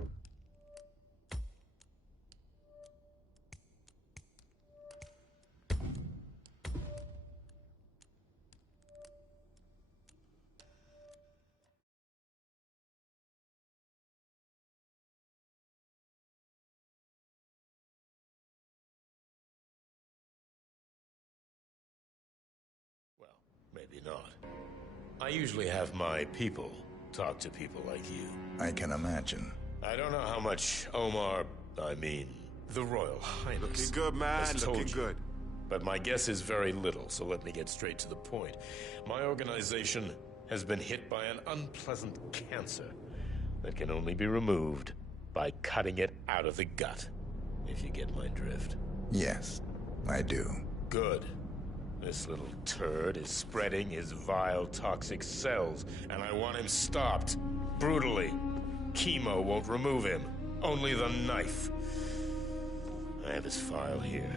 Well, maybe not. I usually have my people talk to people like you. I can imagine. I don't know how much the Royal Highness. Looking good, man. has told Looking you. good. But my guess is very little, so let me get straight to the point. My organization has been hit by an unpleasant cancer that can only be removed by cutting it out of the gut, if you get my drift. Yes, I do. Good. This little turd is spreading his vile, toxic cells, and I want him stopped. Brutally. Chemo won't remove him. Only the knife. I have his file here.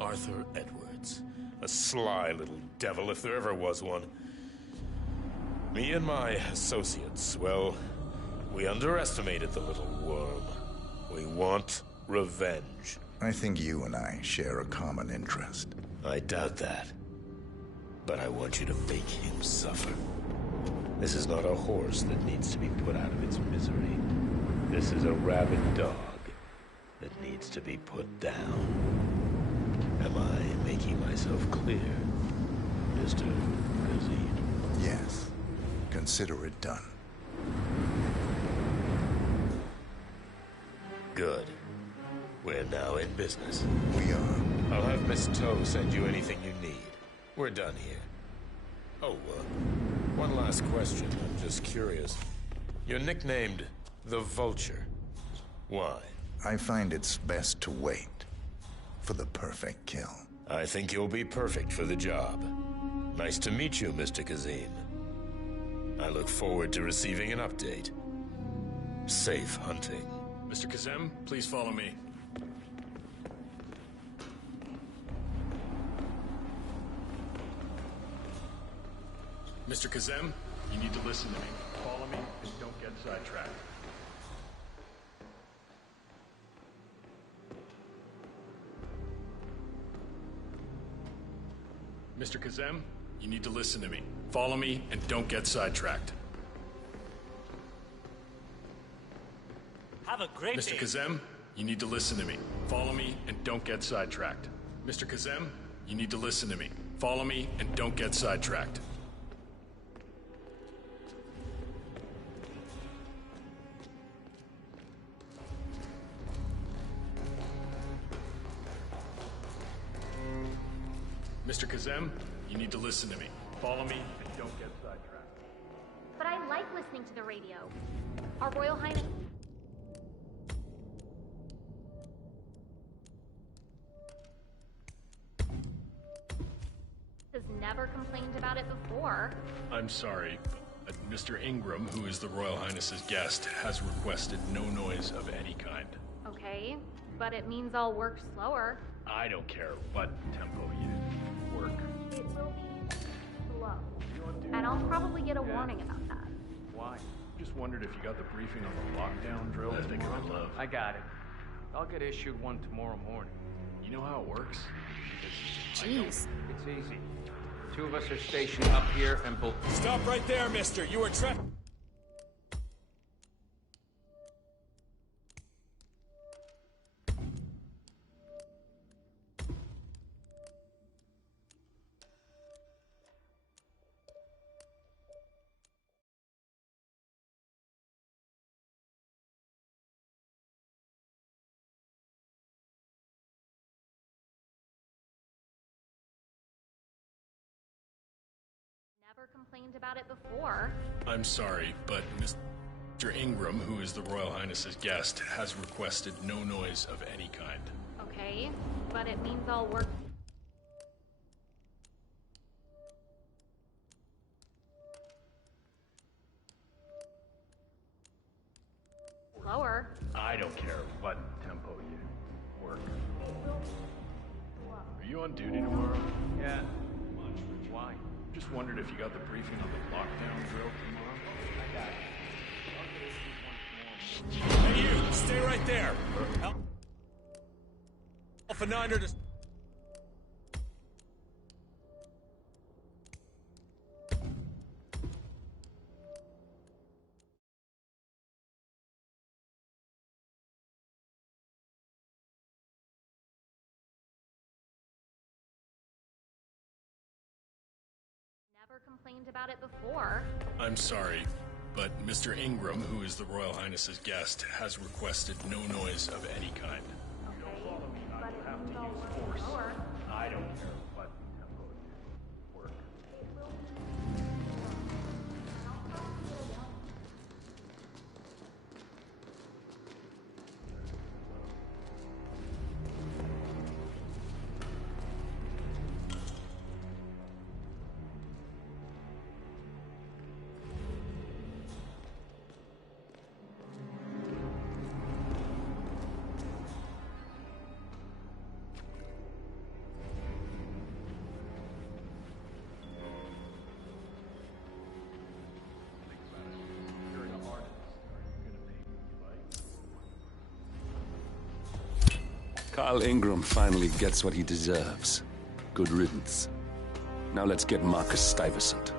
Arthur Edwards. A sly little devil, if there ever was one. Me and my associates, well, we underestimated the little worm. We want revenge. I think you and I share a common interest. I doubt that. But I want you to make him suffer. This is not a horse that needs to be put out of its misery. This is a rabid dog that needs to be put down. Am I making myself clear, Mr. Kazim? Yes. Consider it done. Good. We're now in business. We are. I'll have Miss Toe send you anything you need. We're done here. Oh, one last question. I'm just curious. You're nicknamed the Vulture. Why? I find it's best to wait for the perfect kill. I think you'll be perfect for the job. Nice to meet you, Mr. Kazim. I look forward to receiving an update. Safe hunting. Mr. Kazem, please follow me. Mr. Kazem, you need to listen to me. Follow me and don't get sidetracked. Mr. Kazem, you need to listen to me. Follow me and don't get sidetracked. Have a great Mr. day. Kazem, you need to listen to me. Follow me and don't get sidetracked. Mr. Kazem, you need to listen to me. Follow me and don't get sidetracked. Mr. Kazem, you need to listen to me. Follow me and don't get sidetracked. But I like listening to the radio. Our Royal Highness... has never complained about it before. I'm sorry, but Mr. Ingram, who is the Royal Highness's guest, has requested no noise of any kind. Okay, but it means I'll work slower. I don't care what tempo you work. It will be slow. And I'll probably get a warning about that. Why? Just wondered if you got the briefing on the lockdown drill. I think I love. I got it. I'll get issued one tomorrow morning. You know how it works? Jeez. It's easy. Two of us are stationed up here and both... Stop right there, mister. You are trapped. Never complained about it before. I'm sorry, but Mr. Ingram, who is the Royal Highness's guest, has requested no noise of any kind. Okay, but it means I'll work... slower. I don't care what tempo you Work. Are you on duty tomorrow? Yeah. Much, Richard. Why? Just wondered if you got the briefing on the lockdown drill tomorrow. I got it. Hey, you! Stay right there! Alpha 9 to... Never complained about it before. I'm sorry, but Mr. Ingram, who is the Royal Highness's guest, has requested no noise of any kind. I don't care what tempo it is. Work. Carl Ingram finally gets what he deserves. Good riddance. Now let's get Marcus Stuyvesant.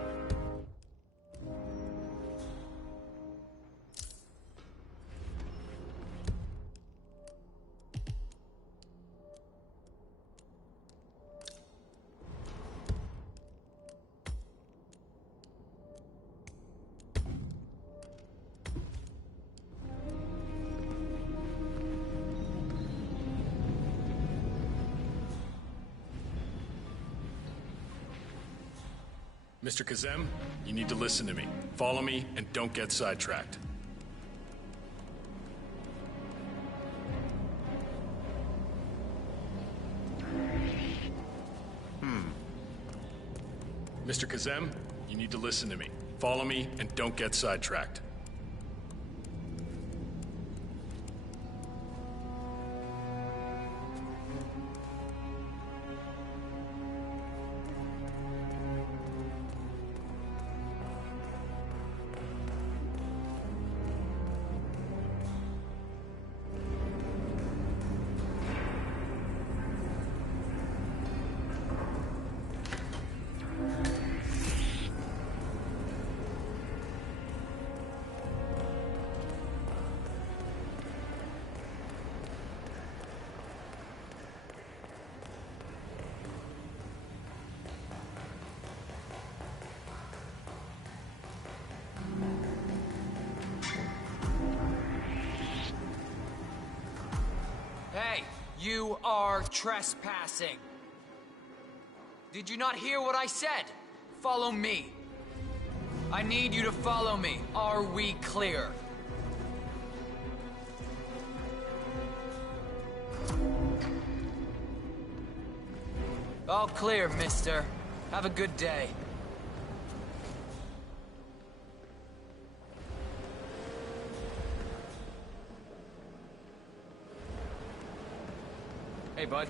Mr. Kazem, you need to listen to me. Follow me and don't get sidetracked. Mr. Kazem, you need to listen to me. Follow me and don't get sidetracked. Hey, you are trespassing. Did you not hear what I said? Follow me. I need you to follow me. Are we clear? All clear, mister. Have a good day. Hey, bud.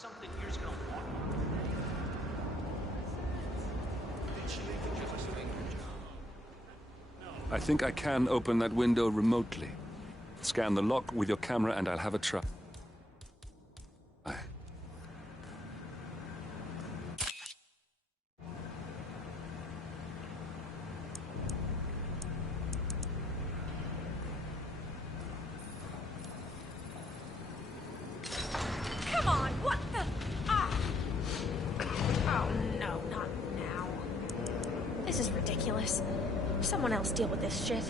something you're just gonna walk I think I can open that window remotely. Scan the lock with your camera and I'll have a try. Come on, what the? Ah! Oh no, not now. This is ridiculous. Someone else deal with this shit.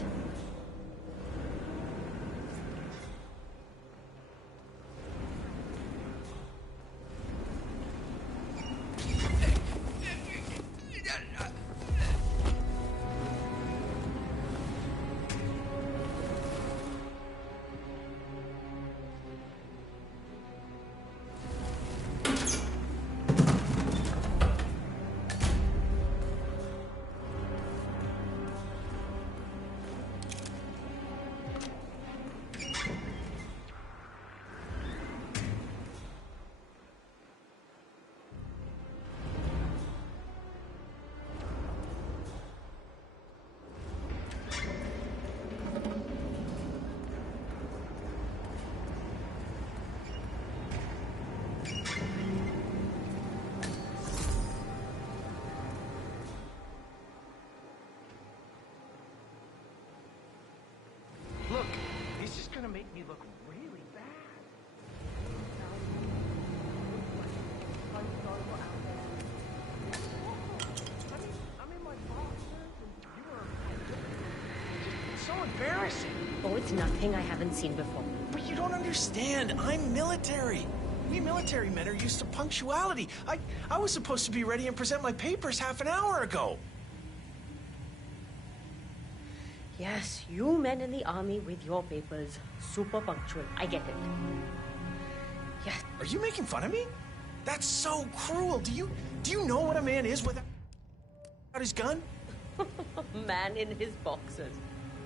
Look, this is gonna make me look really bad. I'm in my boxers and you were... It's so embarrassing. Oh, it's nothing I haven't seen before. But you don't understand. I'm military. We military men are used to punctuality. I was supposed to be ready and present my papers half an hour ago. Yes, you men in the army with your papers. Super punctual. I get it. Yes. Are you making fun of me? That's so cruel. Do you know what a man is without his gun? Man in his boxers.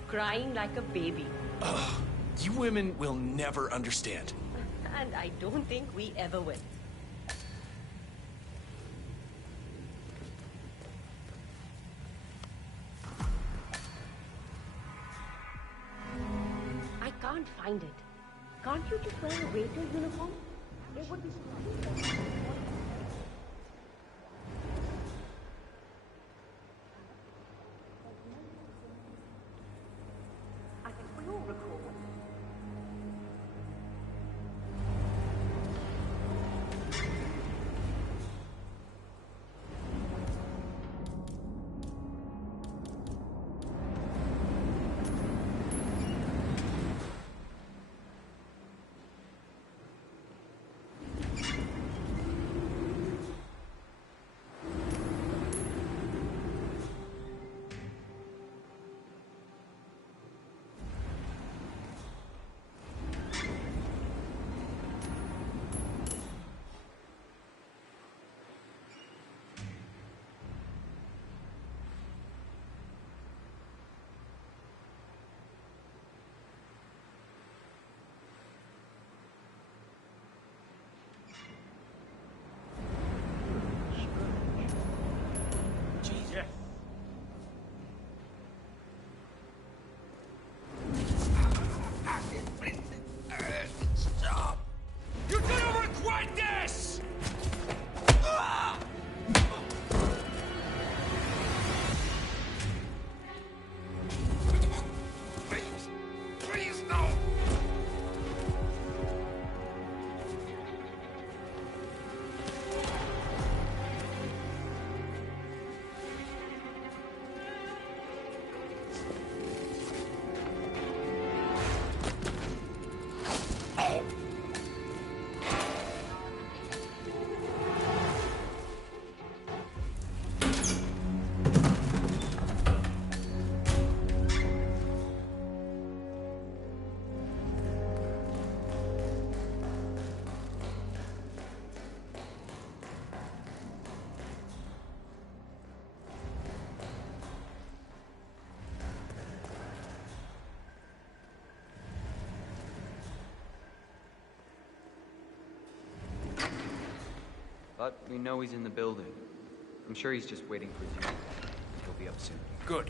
Crying like a baby. Ugh, you women will never understand. And I don't think we ever will. I can't find it. Can't you just wear a waiter uniform? It would be so... I think we all recall. But we know he's in the building. I'm sure he's just waiting for his uniform. He'll be up soon. Good.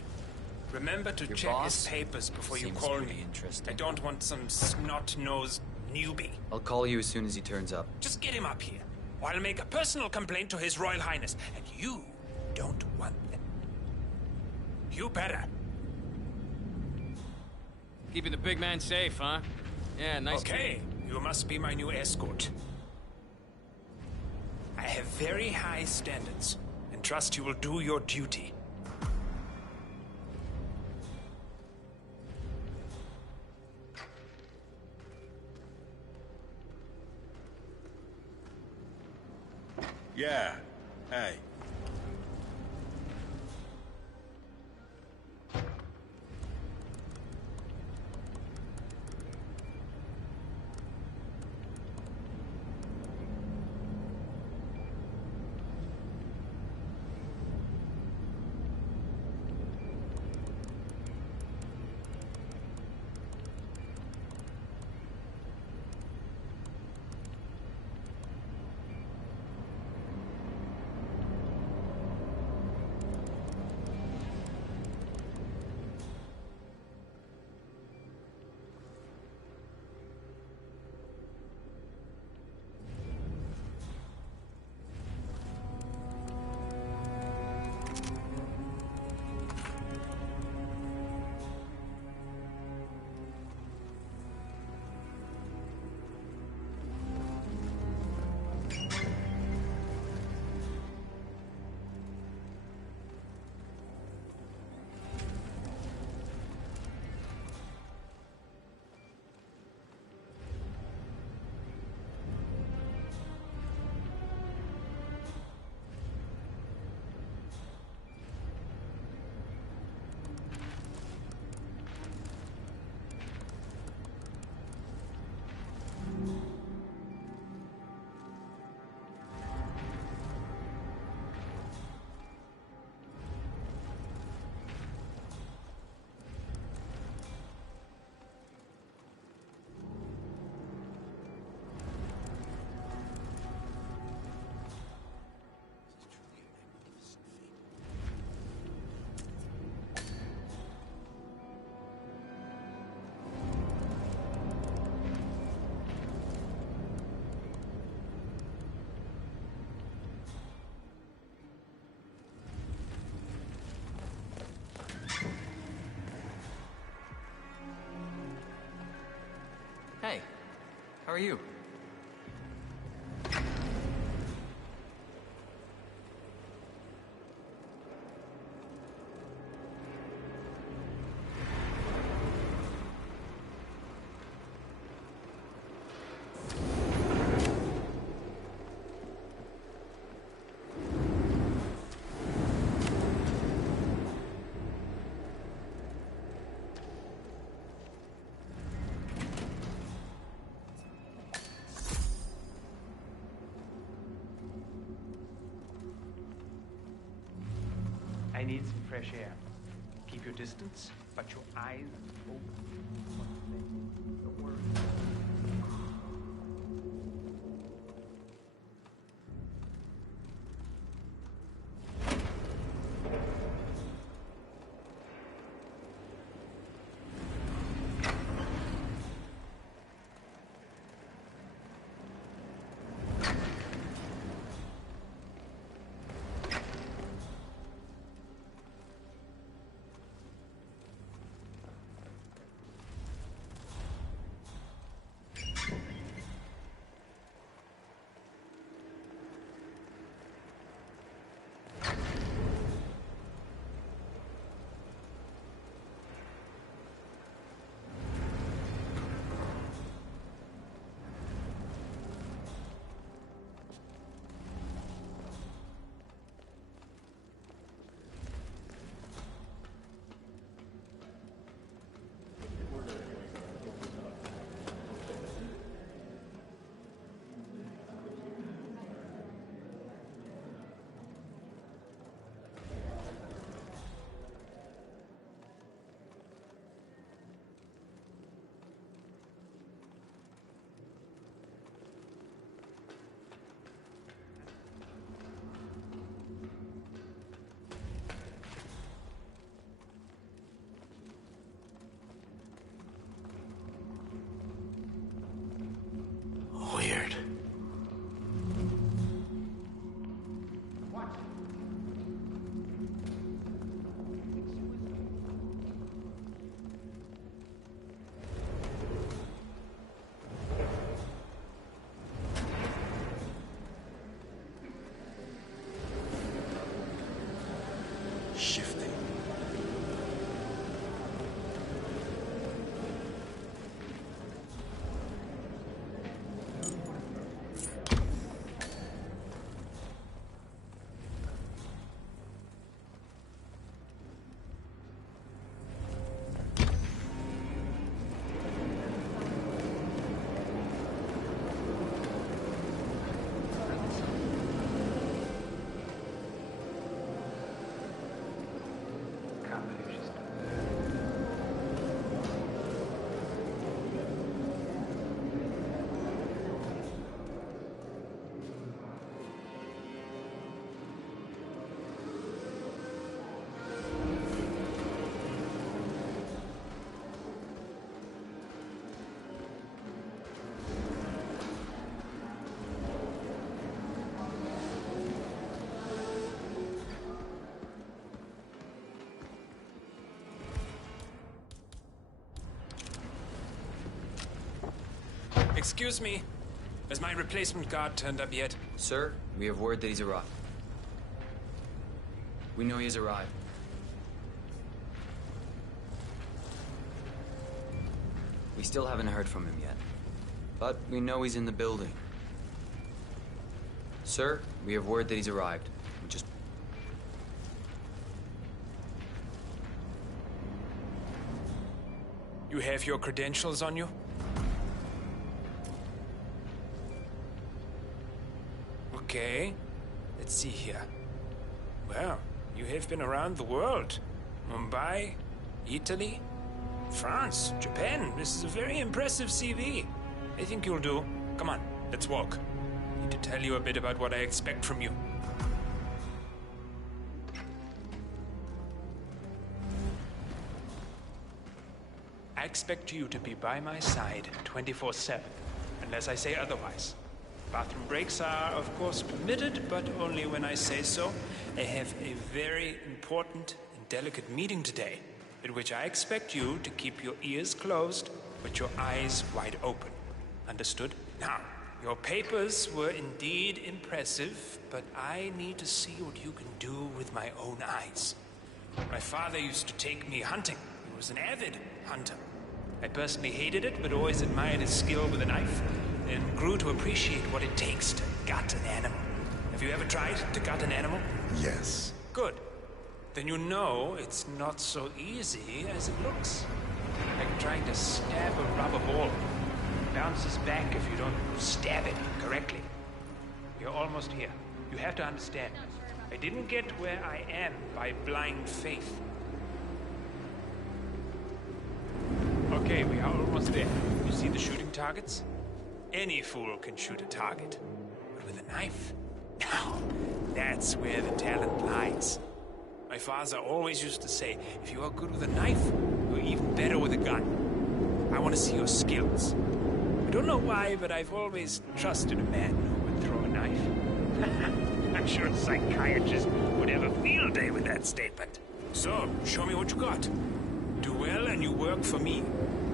Remember to Your check boss his papers before you seems call pretty me. interesting. I don't want some snot-nosed newbie. I'll call you as soon as he turns up. Just get him up here, or I'll make a personal complaint to His Royal Highness, and you don't want them. You better. Keeping the big man safe, huh? Yeah, nice. Okay, you must be my new escort. I have very high standards, and trust you will do your duty. Yeah. Hey. Hey, how are you? I need some fresh air. Keep your distance, but your eyes open. Don't worry. Excuse me. Has my replacement guard turned up yet? Sir, we have word that he's arrived. We know he's arrived. We still haven't heard from him yet, but we know he's in the building. Sir, we have word that he's arrived. We just... You have your credentials on you? Okay, let's see here. Well, you have been around the world. Mumbai, Italy, France, Japan. This is a very impressive CV. I think you'll do. Come on, let's walk. I need to tell you a bit about what I expect from you. I expect you to be by my side 24/7, unless I say otherwise. Bathroom breaks are, of course, permitted, but only when I say so. I have a very important and delicate meeting today, at which I expect you to keep your ears closed, but your eyes wide open. Understood? Now, your papers were indeed impressive, but I need to see what you can do with my own eyes. My father used to take me hunting. He was an avid hunter. I personally hated it, but always admired his skill with a knife, and grew to appreciate what it takes to gut an animal. Have you ever tried to gut an animal? Yes. Good. Then you know it's not so easy as it looks. Like trying to stab a rubber ball. It bounces back if you don't stab it correctly. You're almost here. You have to understand. I didn't get where I am by blind faith. Okay, we are almost there. You see the shooting targets? Any fool can shoot a target. But with a knife? Now, that's where the talent lies. My father always used to say, if you are good with a knife, you're even better with a gun. I want to see your skills. I don't know why, but I've always trusted a man who would throw a knife. I'm sure a psychiatrist would have a field day with that statement. So, show me what you got. Do well and you work for me.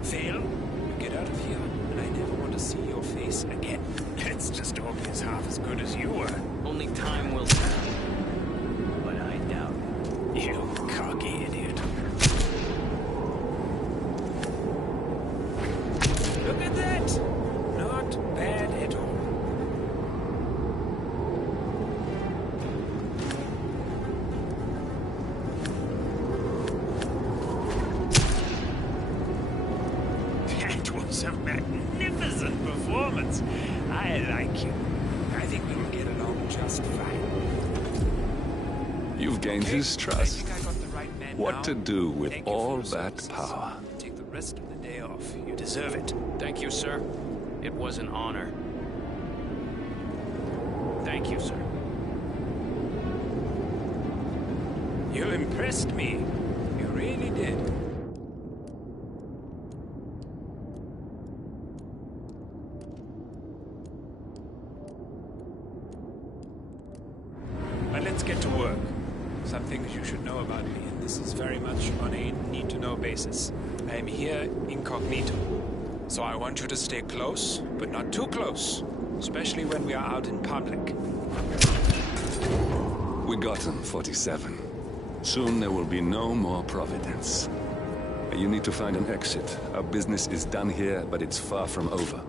Fail, you get out of here, and I never want to see your face again. It's just always half as good as you were. Only time will tell. But I doubt it. You cocky idiot. Look at that! Not bad at all. A magnificent performance. I like you. I think we will get along just fine. You've gained his trust. I got the right man What now. to do with Thank you all for your that services. power? Take the rest of the day off. You deserve it. Thank you, sir. It was an honor. Thank you, sir. You impressed me. You really did. But let's get to work. Some things you should know about me, and this is very much on a need-to-know basis. I am here incognito. So I want you to stay close, but not too close. Especially when we are out in public. We got him, 47. Soon there will be no more Providence. You need to find an exit. Our business is done here, but it's far from over.